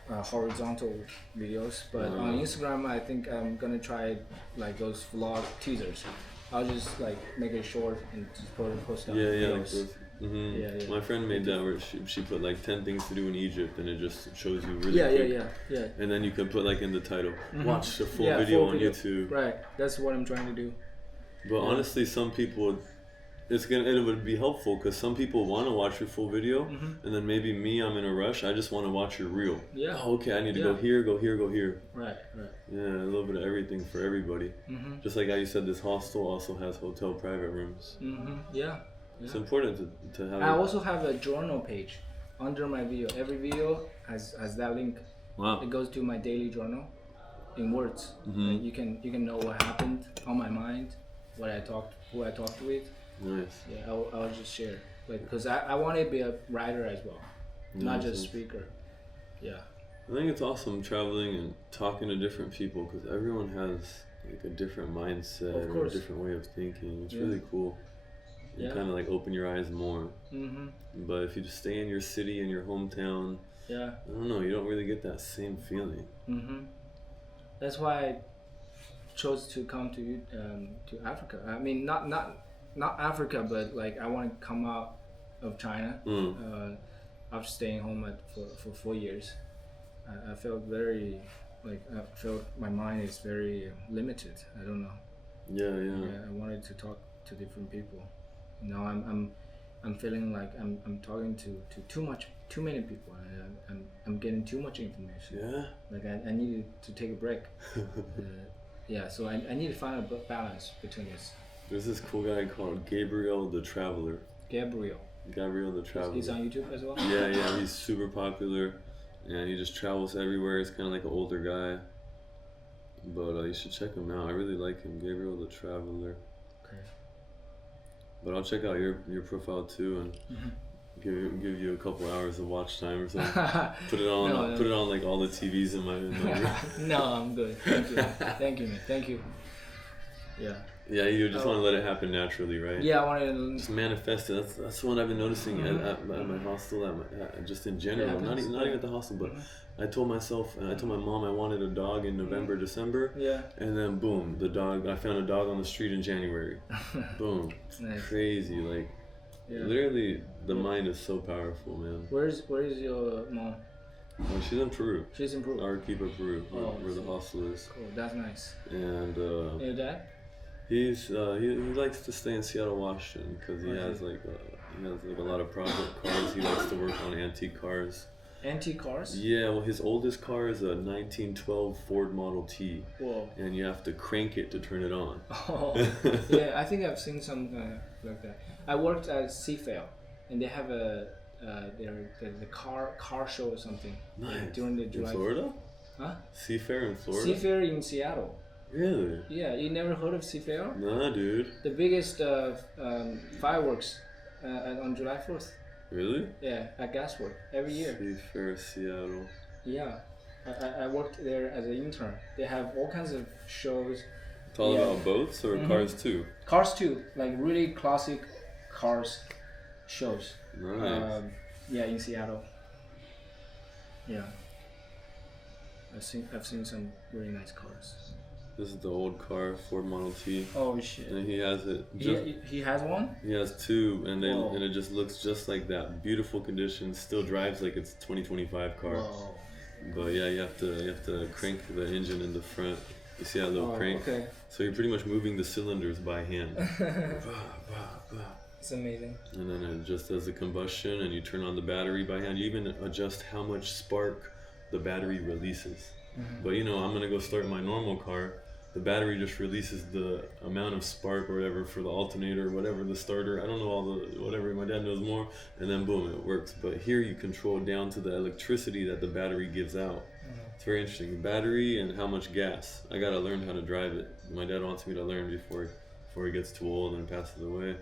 horizontal videos, but on Instagram, I think I'm gonna try like those vlog teasers. I'll just like make it short and just post up Yeah, like videos. those. Yeah. My friend made that where she put like 10 things to do in Egypt, and it just shows you really quick. Yeah. And then you can put like in the title, watch the full Yeah, video full on video. YouTube. Right, that's what I'm trying to do. But honestly, some people, it would be helpful because some people want to watch your full video, and then maybe me, I'm in a rush. I just want to watch your reel. Yeah. Oh, okay, I need to go here, go here, go here. Right. Yeah, a little bit of everything for everybody. Just like how you said, this hostel also has hotel private rooms. Yeah. It's important to have. I also have a journal page under my video. Every video has that link. Wow. It goes to my daily journal in words. Like you can know what happened on my mind, who I talked with. Nice. Yeah, I'll just share. Because I want to be a writer as well, not just speaker. Yeah. I think it's awesome traveling and talking to different people because everyone has like a different mindset Of or a course. different way of thinking. It's really cool. You kind of like open your eyes more. But if you just stay in your city, in your hometown, Yeah. I don't know, you don't really get that same feeling. That's why I chose to come to Africa. I mean, not Africa, but like I want to come out of China after staying home for 4 years. I felt very I felt my mind is very limited. I don't know. Yeah. I wanted to talk to different people. Now I'm feeling like I'm talking to too many people. I'm getting too much information. Yeah. Like I needed to take a break. So I need to find a balance between this. There's this cool guy called Gabriel the Traveler. Gabriel the Traveler. He's on YouTube as well. Yeah, he's super popular, and he just travels everywhere. He's kind of like an older guy, but you should check him out. I really like him, Gabriel the Traveler. Okay. But I'll check out your profile too, and give you a couple hours of watch time or something. Put it on, put it on like all the TVs in my room. No, I'm good. Thank you, man. Thank you. Yeah. Yeah, you just want to let it happen naturally, right? Yeah, I wanted to just manifest it. That's what I've been noticing at my hostel, just in general. Not even at the hostel, but I told myself, and I told my mom I wanted a dog in November, December. Yeah. And then boom, I found a dog on the street in January. Boom. Nice. Crazy, like literally the mind is so powerful, man. Where is your mom? Oh, she's in Peru. She's in Peru. Arequipa, Peru, where the hostel is. Cool. That's nice. And Your dad? He likes to stay in Seattle, Washington, because he has like a lot of project cars. He likes to work on antique cars. Antique cars? Yeah, well, his oldest car is a 1912 Ford Model T. Whoa. And you have to crank it to turn it on. Oh, yeah, I think I've seen some like that. I worked at Seafair, and they have the car show or something. Nice. During the July. In Florida? Huh? Seafair in Florida? Seafair in Seattle. Really? Yeah, you never heard of Seafair? Nah, dude. The biggest fireworks on July 4th. Really? Yeah, at Gaswork every year. Seafair, Seattle. Yeah, I worked there as an intern. They have all kinds of shows. It's all about boats or cars too? Cars too, like really classic cars shows. Nice. Yeah, in Seattle. Yeah. I've seen some really nice cars. This is the old car, Ford Model T. Oh shit. And he has it. He has one? He has two, and Whoa. and it just looks just like that. Beautiful condition, still drives like it's a 2025 car. Whoa. But yeah, you have to crank the engine in the front. You see that little crank? Okay. So you're pretty much moving the cylinders by hand. It's amazing. And then it just does the combustion, and you turn on the battery by hand. You even adjust how much spark the battery releases. But you know, I'm gonna go start my normal car. The battery just releases the amount of spark or whatever for the alternator or whatever, the starter. I don't know all the whatever. My dad knows more. And then boom, it works. But here you control down to the electricity that the battery gives out. It's very interesting. Battery and how much gas. I gotta learn how to drive it. My dad wants me to learn before he gets too old and passes away.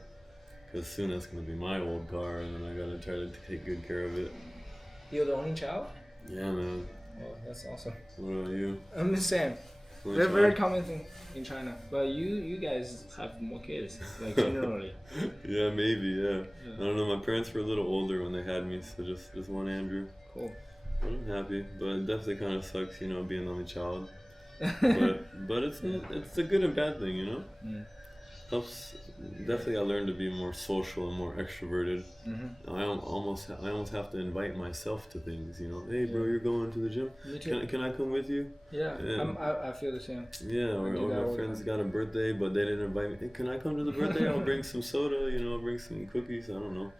Because soon that's gonna be my old car, and then I gotta try to take good care of it. You're the only child? Yeah, man. Oh, that's awesome. What about you? I'm the same. Only Very child? common thing in China. But you guys have more kids, like generally. Yeah, maybe. Yeah. I don't know. My parents were a little older when they had me, so just one Andrew. Cool. I'm happy, but it definitely kind of sucks, you know, being the only child. but it's a good and bad thing, you know. Helps. Definitely, I learned to be more social and more extroverted. I almost have to invite myself to things, you know. Hey, bro, you're going to the gym? Me too. Can I come with you? Yeah, I feel the same. Yeah, or my friend's got a birthday, but they didn't invite me. Hey, can I come to the birthday? I'll bring some soda, you know, I'll bring some cookies, I don't know.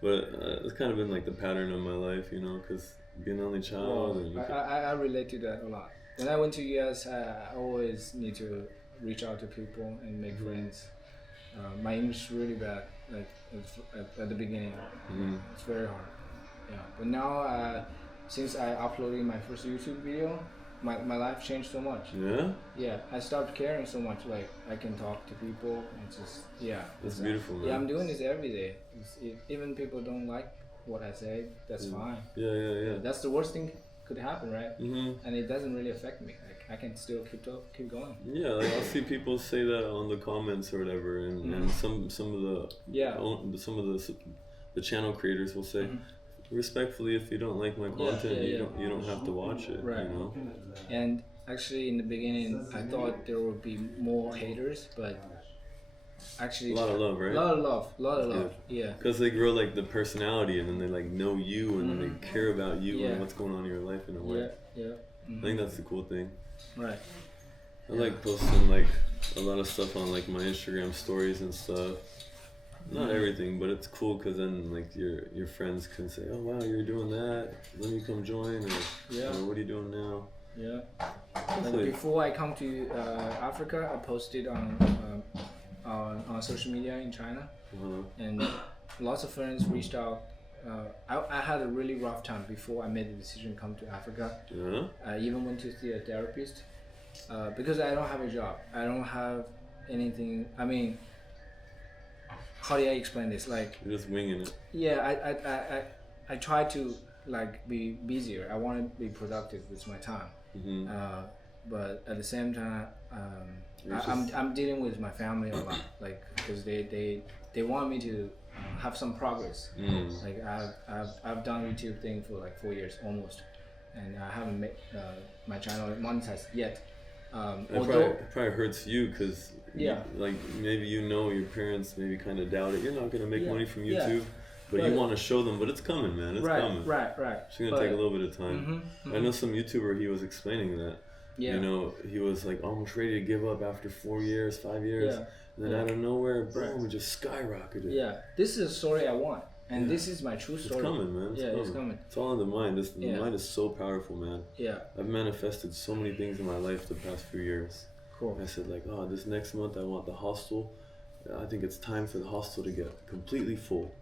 But it's kind of been like the pattern of my life, you know, because being the only child. I relate to that a lot. When I went to US, I always need to reach out to people and make friends. My English is really bad, like at the beginning. It's very hard. Yeah, but now since I uploaded my first YouTube video, my life changed so much. Yeah? Yeah, I stopped caring so much. Like I can talk to people and just That's beautiful, man. Yeah, I'm doing this every day. Even people don't like what I say, that's fine. Yeah. That's the worst thing could happen, right? And it doesn't really affect me. Like I can still keep going. Yeah, like I'll see people say that on the comments or whatever, and some of the channel creators will say, respectfully, if you don't like my content, you don't have to watch it. Right. You know. And actually, in the beginning, I thought there would be more haters, but actually A lot of love, right? A lot of love. Yeah. Because they grow like the personality, and then they like know you, and then they care about you and what's going on in your life in a way. Yeah. I think that's the cool thing. Right. I like posting like a lot of stuff on like my Instagram stories and stuff. Not everything, but it's cool because then like your friends can say, "Oh wow, you're doing that. Let me come join." Or what are you doing now? Yeah. Like before I come to Africa, I posted on social media in China, and lots of friends reached out. I had a really rough time before I made the decision to come to Africa. Yeah. I even went to see a therapist because I don't have a job. I don't have anything. I mean, how do I explain this? Like You're just winging it. Yeah, I try to like be busier. I want to be productive with my time. But at the same time, I'm dealing with my family a lot, like because they want me to have some progress. Like I've done YouTube thing for like 4 years almost, and I haven't made my channel monetized yet. It probably hurts you because like maybe your parents maybe kind of doubt it. You're not gonna make money from YouTube. But you want to show them, but it's coming, man. It's coming. Right. It's gonna take a little bit of time. I know some YouTuber, he was explaining that Yeah. You know, he was like almost ready to give up after 4 years, 5 years. Yeah. And then Yeah. out of nowhere, boom, Right. it just skyrocketed. Yeah, this is a story I want, and Yeah. this is my true It's story. coming, man. It's Yeah, coming. it's coming. It's all in the mind. The Yeah. mind is so powerful, man. Yeah, I've manifested so many things in my life the past few years. cool. I said like, oh, this next month I want the hostel. I think it's time for the hostel to get completely full.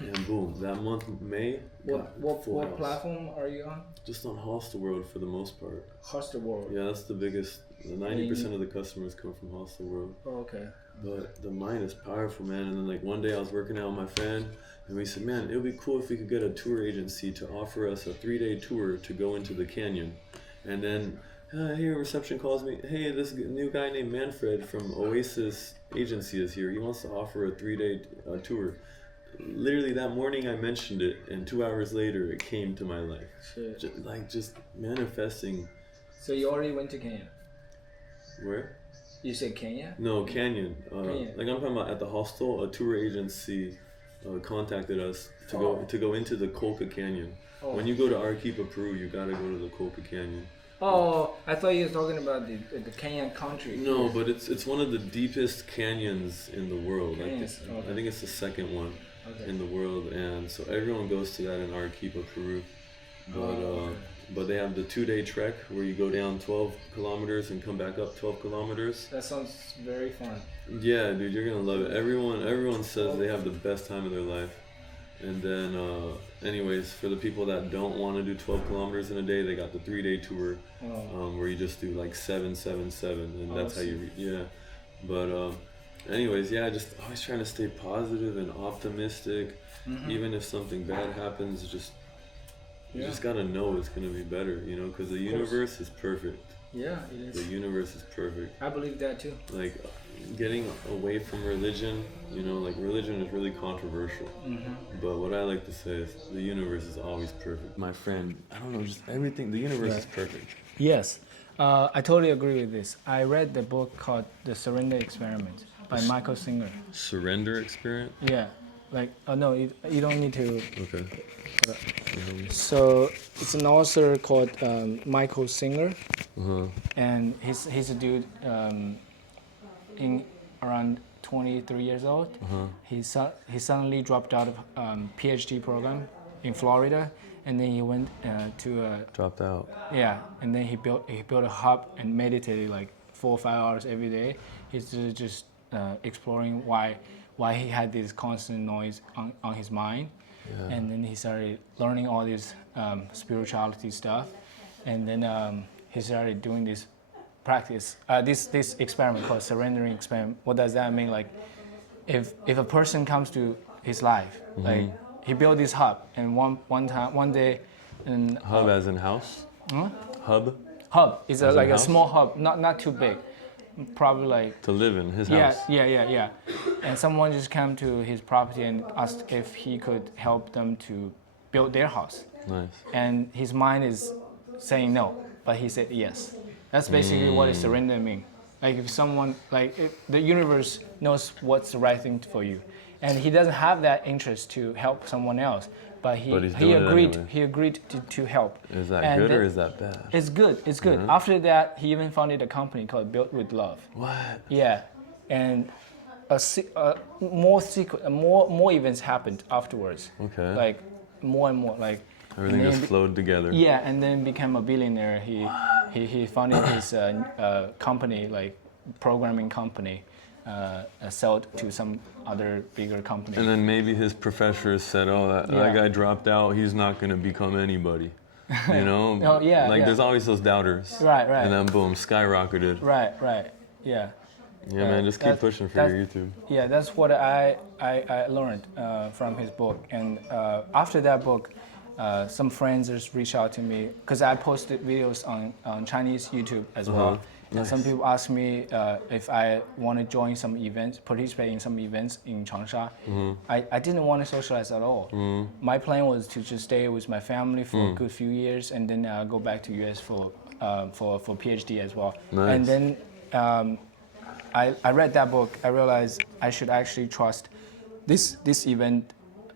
And boom, that month, May, What full house. platform are you on? Just on Hostel World for the most part. Hostel World. Yeah, that's the biggest. 90% of the customers come from Hostel World. Oh, okay. But the mind is powerful, man. And then like one day I was working out with my friend, and we said, man, it would be cool if we could get a tour agency to offer us a 3-day tour to go into the canyon. And then here reception calls me, hey, this new guy named Manfred from Oasis Agency is here. He wants to offer a 3-day tour. Literally that morning I mentioned it, and 2 hours later it came to my life. Shit. Just manifesting. So you already went to Kenya? Where? You said Kenya? No, Canyon. Canyon. Like I'm talking about at the hostel, a tour agency contacted us to go into the Colca Canyon. Oh. When you go to Arequipa, Peru, you gotta go to the Colca Canyon. Oh, I thought you were talking about the Kenyan country. No, but it's one of the deepest canyons in the world. Canyons, okay. I think it's the second one in the world, and so everyone goes to that in Arequipa, Peru. But they have the 2-day trek where you go down 12 kilometers and come back up 12 kilometers. That sounds very fun. Yeah, dude, you're gonna love it. Everyone says they have the best time of their life. And then, anyways, for the people that don't want to do 12 kilometers in a day, they got the 3-day tour, where you just do like 7, 7, 7, and that's how you yeah. But anyways, yeah, just always trying to stay positive and optimistic, even if something bad happens. You just gotta know it's gonna be better, you know, because the universe is perfect. Yeah, it is. The universe is perfect. I believe that too. Like getting away from religion, you know, like religion is really controversial. But what I like to say is the universe is always perfect. My friend, I don't know, just everything. The universe is perfect. Yes, I totally agree with this. I read the book called The Surrender Experiment by Michael Singer. Surrender experience? Yeah, like, oh no, you don't need to. Okay. So it's an author called Michael Singer, and he's a dude in around 23 years old. He suddenly dropped out of PhD program in Florida, and then he went to Dropped out. yeah, and then he built a hub and meditated like 4 or 5 hours every day. He's just exploring why he had this constant noise on his mind. Yeah. And then he started learning all this spirituality stuff, and then he started doing this practice, this experiment called surrendering experiment. What does that mean? Like, if a person comes to his life, like he built this hub, and one day, and Hub as in house? Hub? Hub is As in like a house? small hub, not too big, probably like. To live in his Yeah, house. yeah. And someone just came to his property and asked if he could help them to build their house. Nice. And his mind is saying no, but he said yes. That's basically what is surrender mean. Like if someone, if the universe knows what's the right thing for you, and he doesn't have that interest to help someone else, but he he's doing it agreed. anyway. He agreed to help. Is that And good or is that bad? It's good. It's good. After that, he even founded a company called Built with Love. What? Yeah, and more events happened afterwards. Okay. Like more and more, like Everything and then just flowed together. Yeah, and then became a billionaire. He founded his company, like programming company, sold to some other bigger company. And then maybe his professors said, "Oh, that guy dropped out. He's not going to become anybody." You know? Oh, yeah, Like yeah. there's always those doubters. Right. And then boom, skyrocketed. Right. Yeah. Yeah, man, just keep pushing for your YouTube. Yeah, that's what I learned from his book. And after that book, some friends just reached out to me because I posted videos on Chinese YouTube as well. And Nice. some people asked me if I want to join some events, participate in some events in Changsha. I didn't want to socialize at all. My plan was to just stay with my family for a good few years and then go back to US for PhD as well. Nice. And then I read that book. I realized I should actually trust this event.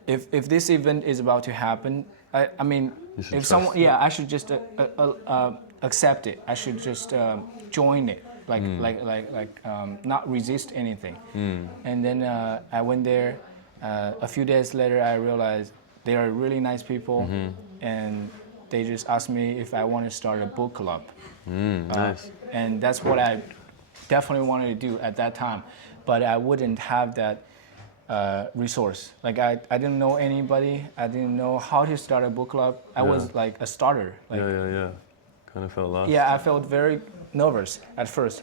If this event is about to happen, I mean, should if trust someone, it. I should just accept it. I should just join it, not resist anything. And then I went there. A few days later, I realized they are really nice people, and they just asked me if I want to start a book club. Nice. And that's what I definitely wanted to do at that time, but I wouldn't have that resource. Like I didn't know anybody. I didn't know how to start a book club. I was like a starter. Like, yeah. Kind of felt lost. yeah, I felt very nervous at first,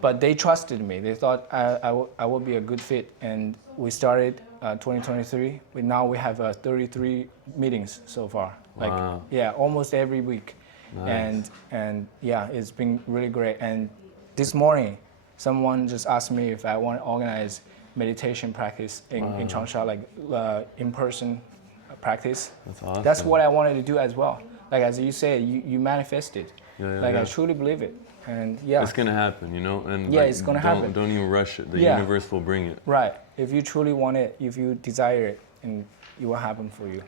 but they trusted me. They thought I would be a good fit, and we started 2023. Now we have 33 meetings so far. Like Wow. yeah, almost every week. Nice. And yeah, it's been really great. And this morning, someone just asked me if I want to organize meditation practice in Changsha, like in-person practice. That's awesome. That's what I wanted to do as well. Like as you say, you manifested. I truly believe it. And yeah. It's gonna happen, you know? And Yeah, like, it's gonna happen. Don't even rush it. The Yeah. universe will bring it. Right. If you truly want it, if you desire it, and it will happen for you.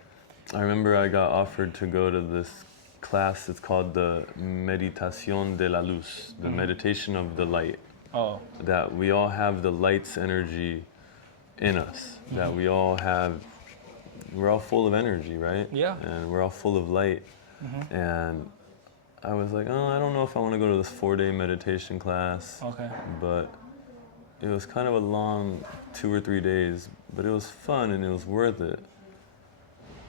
I remember I got offered to go to this class. It's called the Meditación de la Luz, the meditation of the light. Oh. That we all have the light's energy in us. That we all have, we're all full of energy, right? Yeah. And we're all full of light. And I was like, oh, I don't know if I want to go to this 4-day meditation class. Okay. But it was kind of a long 2 or 3 days, but it was fun and it was worth it.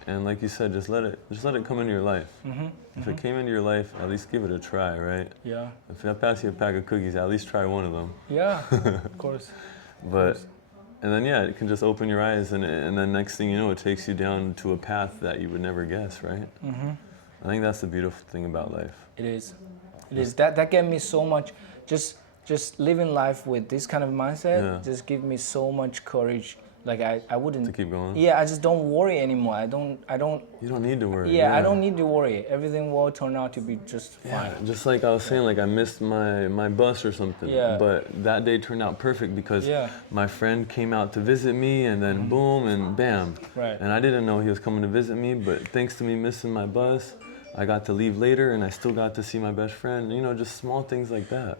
And like you said, just let it come into your life. If it came into your life, at least give it a try, right? Yeah. If I pass you a pack of cookies, at least try one of them. Yeah. Of course. But, and then yeah, it can just open your eyes, and then next thing you know, it takes you down to a path that you would never guess, right? I think that's the beautiful thing about life. It is. It is. That gave me so much. Just living life with this kind of mindset just give me so much courage. Like I wouldn't. To keep going? Yeah, I just don't worry anymore. I don't. You don't need to worry. Yeah, I don't need to worry. Everything will turn out to be just fine. Yeah, just like I was saying, like I missed my bus or something. Yeah. But that day turned out perfect because my friend came out to visit me, and then boom and bam. Right. And I didn't know he was coming to visit me, but thanks to me missing my bus, I got to leave later, and I still got to see my best friend. You know, just small things like that.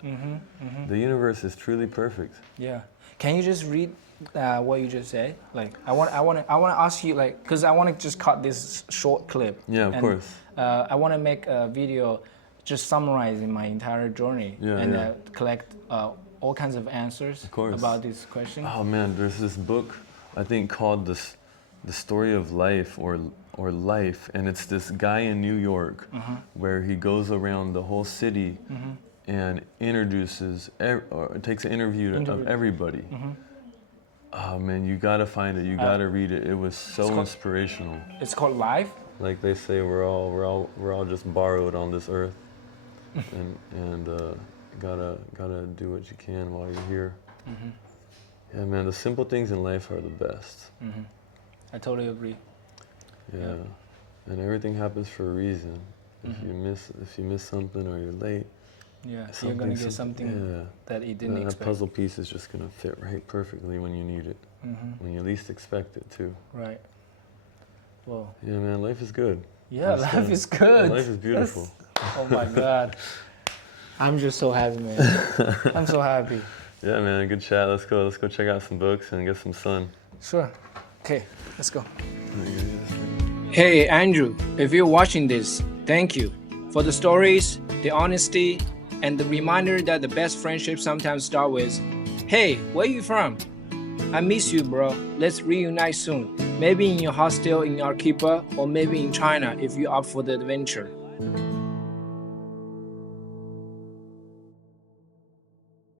The universe is truly perfect. Yeah. Can you just read what you just said? Like, I want to ask you, like, because I want to just cut this short clip. Yeah, of course. I want to make a video just summarizing my entire journey and collect all kinds of answers about this question. Oh man, there's this book I think called The Story of Life or Life, and it's this guy in New York where he goes around the whole city and introduces or takes an interview of everybody. Oh man, you gotta find it. You gotta read it. It was so inspirational. It's called Life. Like they say, we're all just borrowed on this earth, and gotta do what you can while you're here. Yeah, man, the simple things in life are the best. I totally agree. Yeah, and everything happens for a reason. If you miss something or you're late. Yeah, so you're gonna get something that you didn't expect. That puzzle piece is just gonna fit right perfectly when you need it, when you least expect it too. Right. Well. Yeah, man, life is good. Yeah, life is good. Life is beautiful. Oh my God. I'm just so happy, man. I'm so happy. Yeah, man, good chat. Let's go check out some books and get some sun. Sure. Okay, let's go. Hey, Andrew, if you're watching this, thank you for the stories, the honesty, and the reminder that the best friendships sometimes start with, hey, where you from? I miss you, bro. Let's reunite soon. Maybe in your hostel in Arequipa, or maybe in China if you're up for the adventure.